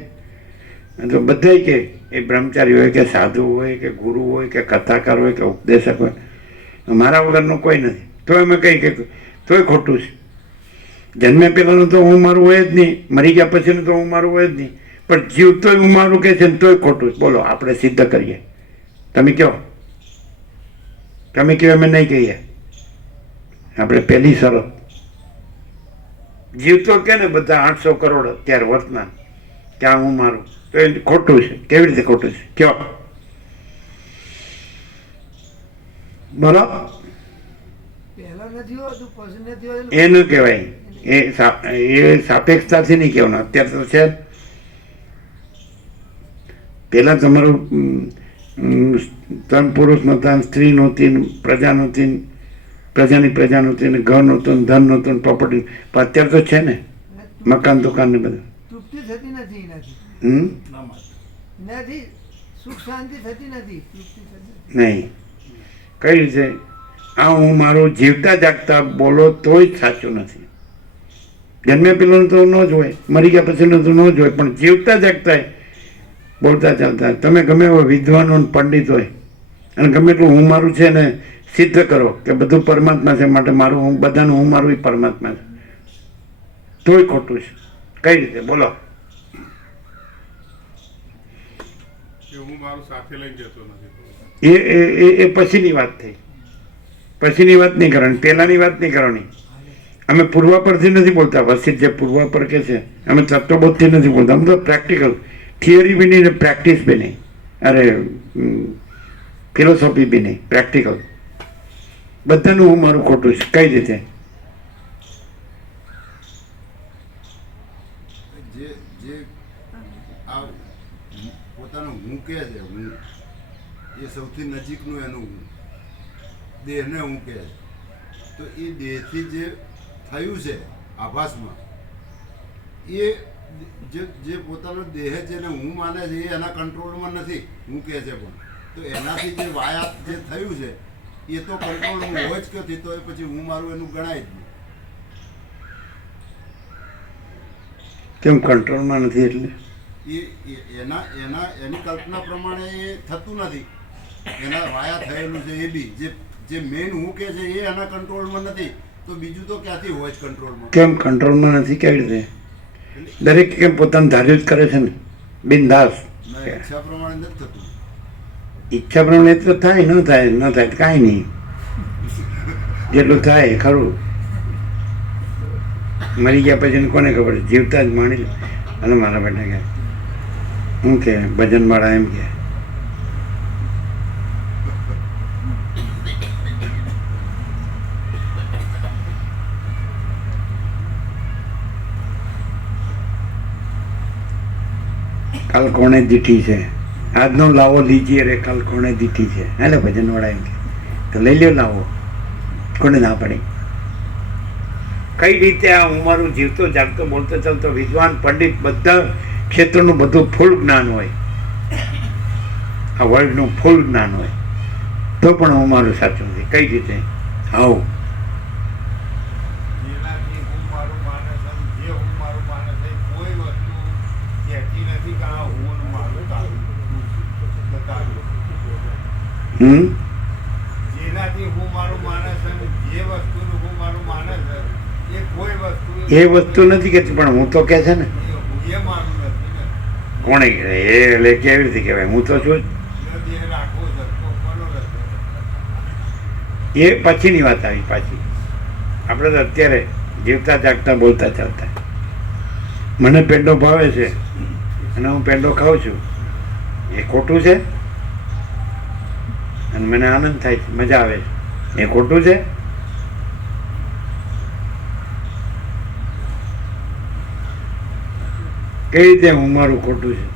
તો બધા કે એ બ્રહ્મચારી હોય કે સાધુ હોય કે ગુરુ હોય કે કથાકાર હોય કે ઉપદેશક હોય, મારા વગરનું કોઈ નથી. તો અમે કહી કે તોય ખોટું છે. જન્મ્યા પહેલાંનું તો હું મારું હોય જ નહીં, મરી ગયા પછીનું તો હું મારું હોય જ નહીં, પણ જીવતોય હું મારું કહે છે ને તોય ખોટું છે. બોલો, આપણે સિદ્ધ કરીએ. તમે કહો, તમે કહો, અમે નહીં કહીએ. આપણે પહેલી શરત, જીવતો કે ને બધા 800 કરોડ અત્યારે વર્તમાન, ક્યાં હું મારું, તો એ ખોટું છે. કેવી રીતે ખોટું છે? કયો બોલો. પહેલા નથી હોતું, પછી નથી હોતું, એ ન કહેવાય. એ સાપેક્ષતાથી નહીં કહેવાનું. અત્યારે તો છે, પહેલાં તમારું ત્રણ પુરુષ નહોતા, સ્ત્રી નહોતી, પ્રજા નહોતી, પ્રજા નહોતી, ને ઘર નહોતું, ધન નહોતું, પ્રોપર્ટી. પણ અત્યારે તો છે ને, મકાન દુકાન ને બધું. તૃપ્તિ થતી નથી એનાથી. એનાથી સુખ શાંતિ થતી નથી, તૃપ્તિ થતી નહીં. કઈ રીતે? આ હું મારું જીવતા જાગતા બોલો તોય જ સાચું નથી. જન્મ્યા પેલાનું તો ન જ હોય, મરી ગયા પછીનું તો ન જ હોય, પણ જીવતા જાગતા બોલતા ચાલતા. તમે ગમે એવો વિદ્વાન હોય, પંડિત હોય, અને ગમે એટલું હું મારું છે ને સિદ્ધ કરો કે બધું પરમાત્મા છે, માટે મારું હું, બધાનું હું મારું પરમાત્મા છે, તોય ખોટું છે. કઈ રીતે? બોલો. કે હું મારું સાથે લઈને જતો નથી. એ પછીની વાત થઈ. પછીની વાત નહીં કરવાની, પહેલાની વાત નહીં કરવાની. અમે પૂર્વાપરથી નથી બોલતા. વસિત જે પૂર્વાપર કે છે, અમે તત્વબોધથી નથી બોલતા. અમે તો પ્રેક્ટિકલ, થિયરી બી નહીં ને પ્રેક્ટિસ બી નહીં, અરે ફિલોસોફી બી નહીં, પ્રેક્ટિકલ. બધાનું હું મારું ખોટું છે. કઈ રીતે? જે જે આ પોતાનું હું કહે છે, હું એ સૌથી નજીકનું એનું હું, દેહને હું કહે છે. તો એ દેહથી જે થયું છે આભાસમાં, એ જે પોતાનો દેહ જેને હું માને છે એ એના કંટ્રોલમાં નથી, હું કહે છે. પણ તો એનાથી જે વાયા જે થયું છે એ તો કંટ્રોલમાં હોય જ ક્યાંથી? તો એ પછી હું મારું એનું ગણાય જ નહીં. કેમ કંટ્રોલમાં નથી? એટલે એની કલ્પના પ્રમાણે એ થતું નથી. એના વાયા થયેલું છે એ બી જે મેઇન હું કે છે એ એના કંટ્રોલમાં નથી, તો બીજું તો ક્યાંથી હોય જ કંટ્રોલમાં? કેમ કંટ્રોલમાં નથી? કેવી રીતે? દરેક કેમ પોતાનું ધાર્યું જ કરે છે ને, બિનદાસ. ના, ઈચ્છા પ્રમાણે નથી થતું. ઈચ્છા પ્રમાણે તો થાય, ન થાય ન થાય તો કાંઈ નહીં. જેટલું થાય ખરું. મરી ગયા પછી કોને ખબર? જીવતા જ માણી લે. અને મારા બેટા કે શું કે ભજનવાળા એમ કે કાલ કોણે દીઠી છે, આજનો લાવો લીજીએ રે કાલ કોણે દીઠી છે. એટલે ભજનવાળા એમ કે તો લઈ લ્યો લાવો. કોને ના પડી? કઈ રીતે આ હું મારું જીવતો જાગતો બોલતો ચાલતો વિદ્વાન પંડિત બધા ક્ષેત્રનું બધું ફૂલ જ્ઞાન હોય, આ વર્લ્ડનું ફૂલ જ્ઞાન હોય, તો પણ હું મારું સાચું નથી. કઈ રીતે? આવું જેનાથી હું મારું માને છે, જે હું મારું માને છે, કોઈ વસ્તુ કહેતી નથી કે આ હું ને મારું તારું બતાવ્યું. જેનાથી હું મારું માને છે, જે વસ્તુનું હું મારું માને છે એ કોઈ વસ્તુ એ વસ્તુ નથી કે, પણ હું તો કે છે ને. એ મારું નથી ને. કોણે કહે? એ એટલે કેવી રીતે કહેવાય? હું તો છું જ. દેહ રાખવો છે તો કોનો રસ્તો? એ પછીની વાત આવી. પાછી આપણે તો અત્યારે જીવતા જાગતા બોલતા ચાલતા. મને પેંડો ભાવે છે અને હું પેંડો ખાઉં છું, એ ખોટું છે? અને મને આનંદ થાય છે, મજા આવે છે, એ ખોટું છે? કઈ રીતે હું મારું ખોટું છે?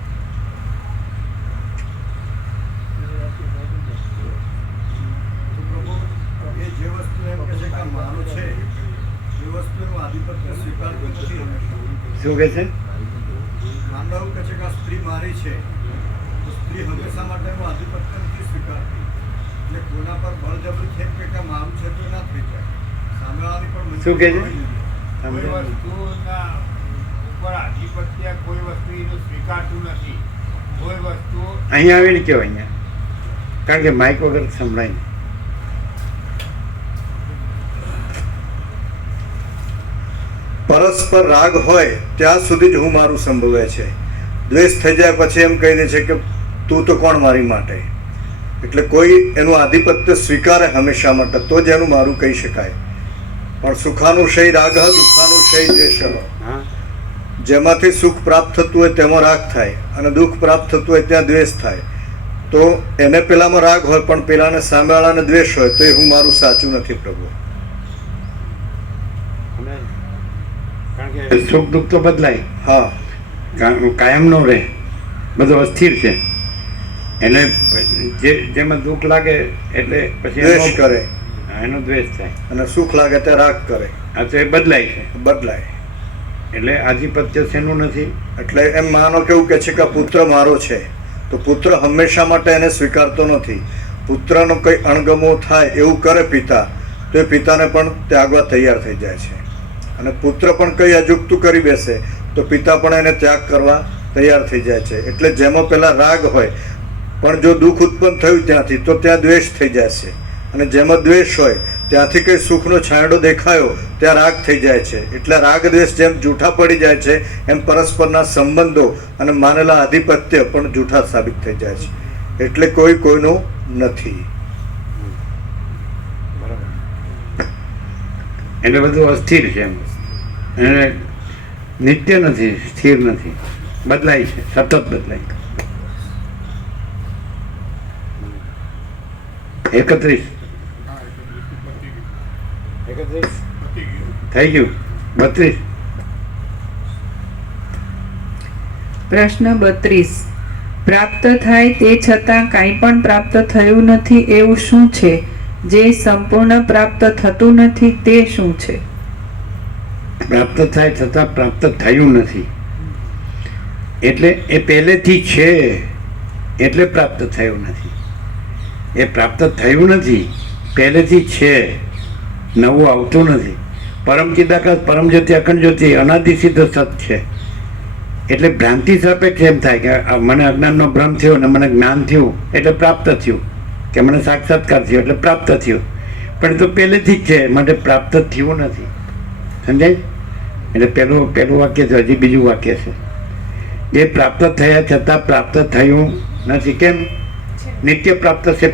એ જે વસ્તુ એમ કહે છે કે મારું છે એ વસ્તુનું આધિપત્ય સ્વીકારતું નથી હંમેશા. શું કહે છે? માનવ કહે છે કે આ સ્ત્રી મારી છે, તો સ્ત્રી હંમેશા માટે એનું આધિપત્ય નથી સ્વીકારતી. એટલે કોના પર બળજબરી છે કે મારું છે તો ના થઈ જાય. સામેવાળાની પણ શું કહે છે? કોઈ વસ્તુના ઉપર આધિપત્ય કોઈ વસ્તુ એનું સ્વીકારતું નથી. કોઈ વસ્તુ અહીંયા આવીને કેવો? અહીંયા કારણ કે માઇક વગર સંભળાય નહીં. પરસ્પર રાગ હોય ત્યાં સુધી જ હું મારું સંભવે છે. દ્વેષ થઈ જાય પછી એમ કહી દે છે કે તું તો કોણ મારી માટે. એટલે કોઈ એનું આધિપત્ય સ્વીકારે હંમેશા માટે તો જ એનું મારું કહી શકાય. પણ સુખાનુશય રાગ દુઃખાનુશય દ્વેષ. હા, જેમાંથી સુખ પ્રાપ્ત થતું હોય તેમાં રાગ થાય અને દુઃખ પ્રાપ્ત થતું હોય ત્યાં દ્વેષ થાય. તો એને પેલામાં રાગ હોય પણ પેલાને સામેવાળાને દ્વેષ હોય તો એ હું મારું સાચું નથી પ્રભુ. કારણ કે સુખ દુઃખ તો બદલાય, હા, કાયમ નો રહે, બધું અસ્થિર છે. એટલે જેમાં દુઃખ લાગે એટલે પછી દ્વેષ કરે એનો દ્વેષ થાય, અને સુખ લાગે ત્યાં રાગ કરે. આ તો એ બદલાય છે. બદલાય. એટલે આધિપત્ય શેનું નથી? એટલે એમ માનો કેવું કે છે કે પુત્ર મારો છે, તો પુત્ર હંમેશા માટે એને સ્વીકારતો નથી. પુત્રનો કંઈ અણગમો થાય એવું કરે પિતા, તો એ પિતાને પણ ત્યાગવા તૈયાર થઈ જાય છે. અને પુત્ર પણ કંઈ અજુગતું કરી બેસે તો પિતા પણ એને ત્યાગ કરવા તૈયાર થઈ જાય છે. એટલે જેમાં પહેલા રાગ હોય પણ જો દુઃખ ઉત્પન્ન થયું ત્યાંથી તો ત્યાં દ્વેષ થઈ જાય છે. અને જેમાં દ્વેષ હોય ત્યાંથી કંઈ સુખનો છાંયડો દેખાયો ત્યાં રાગ થઈ જાય છે. એટલે રાગ દ્વેષ જેમ જૂઠા પડી જાય છે એમ પરસ્પરના સંબંધો અને માનેલા આધિપત્ય પણ જૂઠા સાબિત થઈ જાય છે. એટલે કોઈ કોઈનું નથી. એટલે બધું અસ્થિર છે એમ, એને નિત્ય નથી, સ્થિર નથી, બદલાય છે, સતત બદલાય. 31 હા એટલે બિલકુલ પતી ગયું 31 પતી ગયું. થઈ ગયું. 32 પ્રશ્ન 32. પ્રાપ્ત થાય તે છતાં કાંઈ પણ પ્રાપ્ત થયું નથી એવું શું છે? જે સંપૂર્ણ પ્રાપ્ત થતું નથી તે શું છે? પ્રાપ્ત થાય છતાં પ્રાપ્ત થયું નથી એટલે એ પહેલેથી છે, એટલે પ્રાપ્ત થયું નથી. એ પ્રાપ્ત થયું નથી, પહેલેથી છે, નવું આવતું નથી. પરમ ચિદાકાશ પરમ જ્યોતિ અખંડ જ્યોતિ અનાદિ સિદ્ધ સત છે. એટલે ભ્રાંતિ સાપેક્ષ એમ થાય કે આ મને અજ્ઞાનનો ભ્રમ થયો અને મને જ્ઞાન થયું એટલે પ્રાપ્ત થયું, કે મને સાક્ષાત્કાર થયો એટલે પ્રાપ્ત થયું. પણ એ તો પહેલેથી જ છે, માટે પ્રાપ્ત થયું નથી. સમજાય? એટલે પહેલું વાક્ય છે. હજી બીજું વાક્ય છે. એ પ્રાપ્ત થયા છતાં પ્રાપ્ત થયું નથી. કેમ? નિત્ય પ્રાપ્ત છે.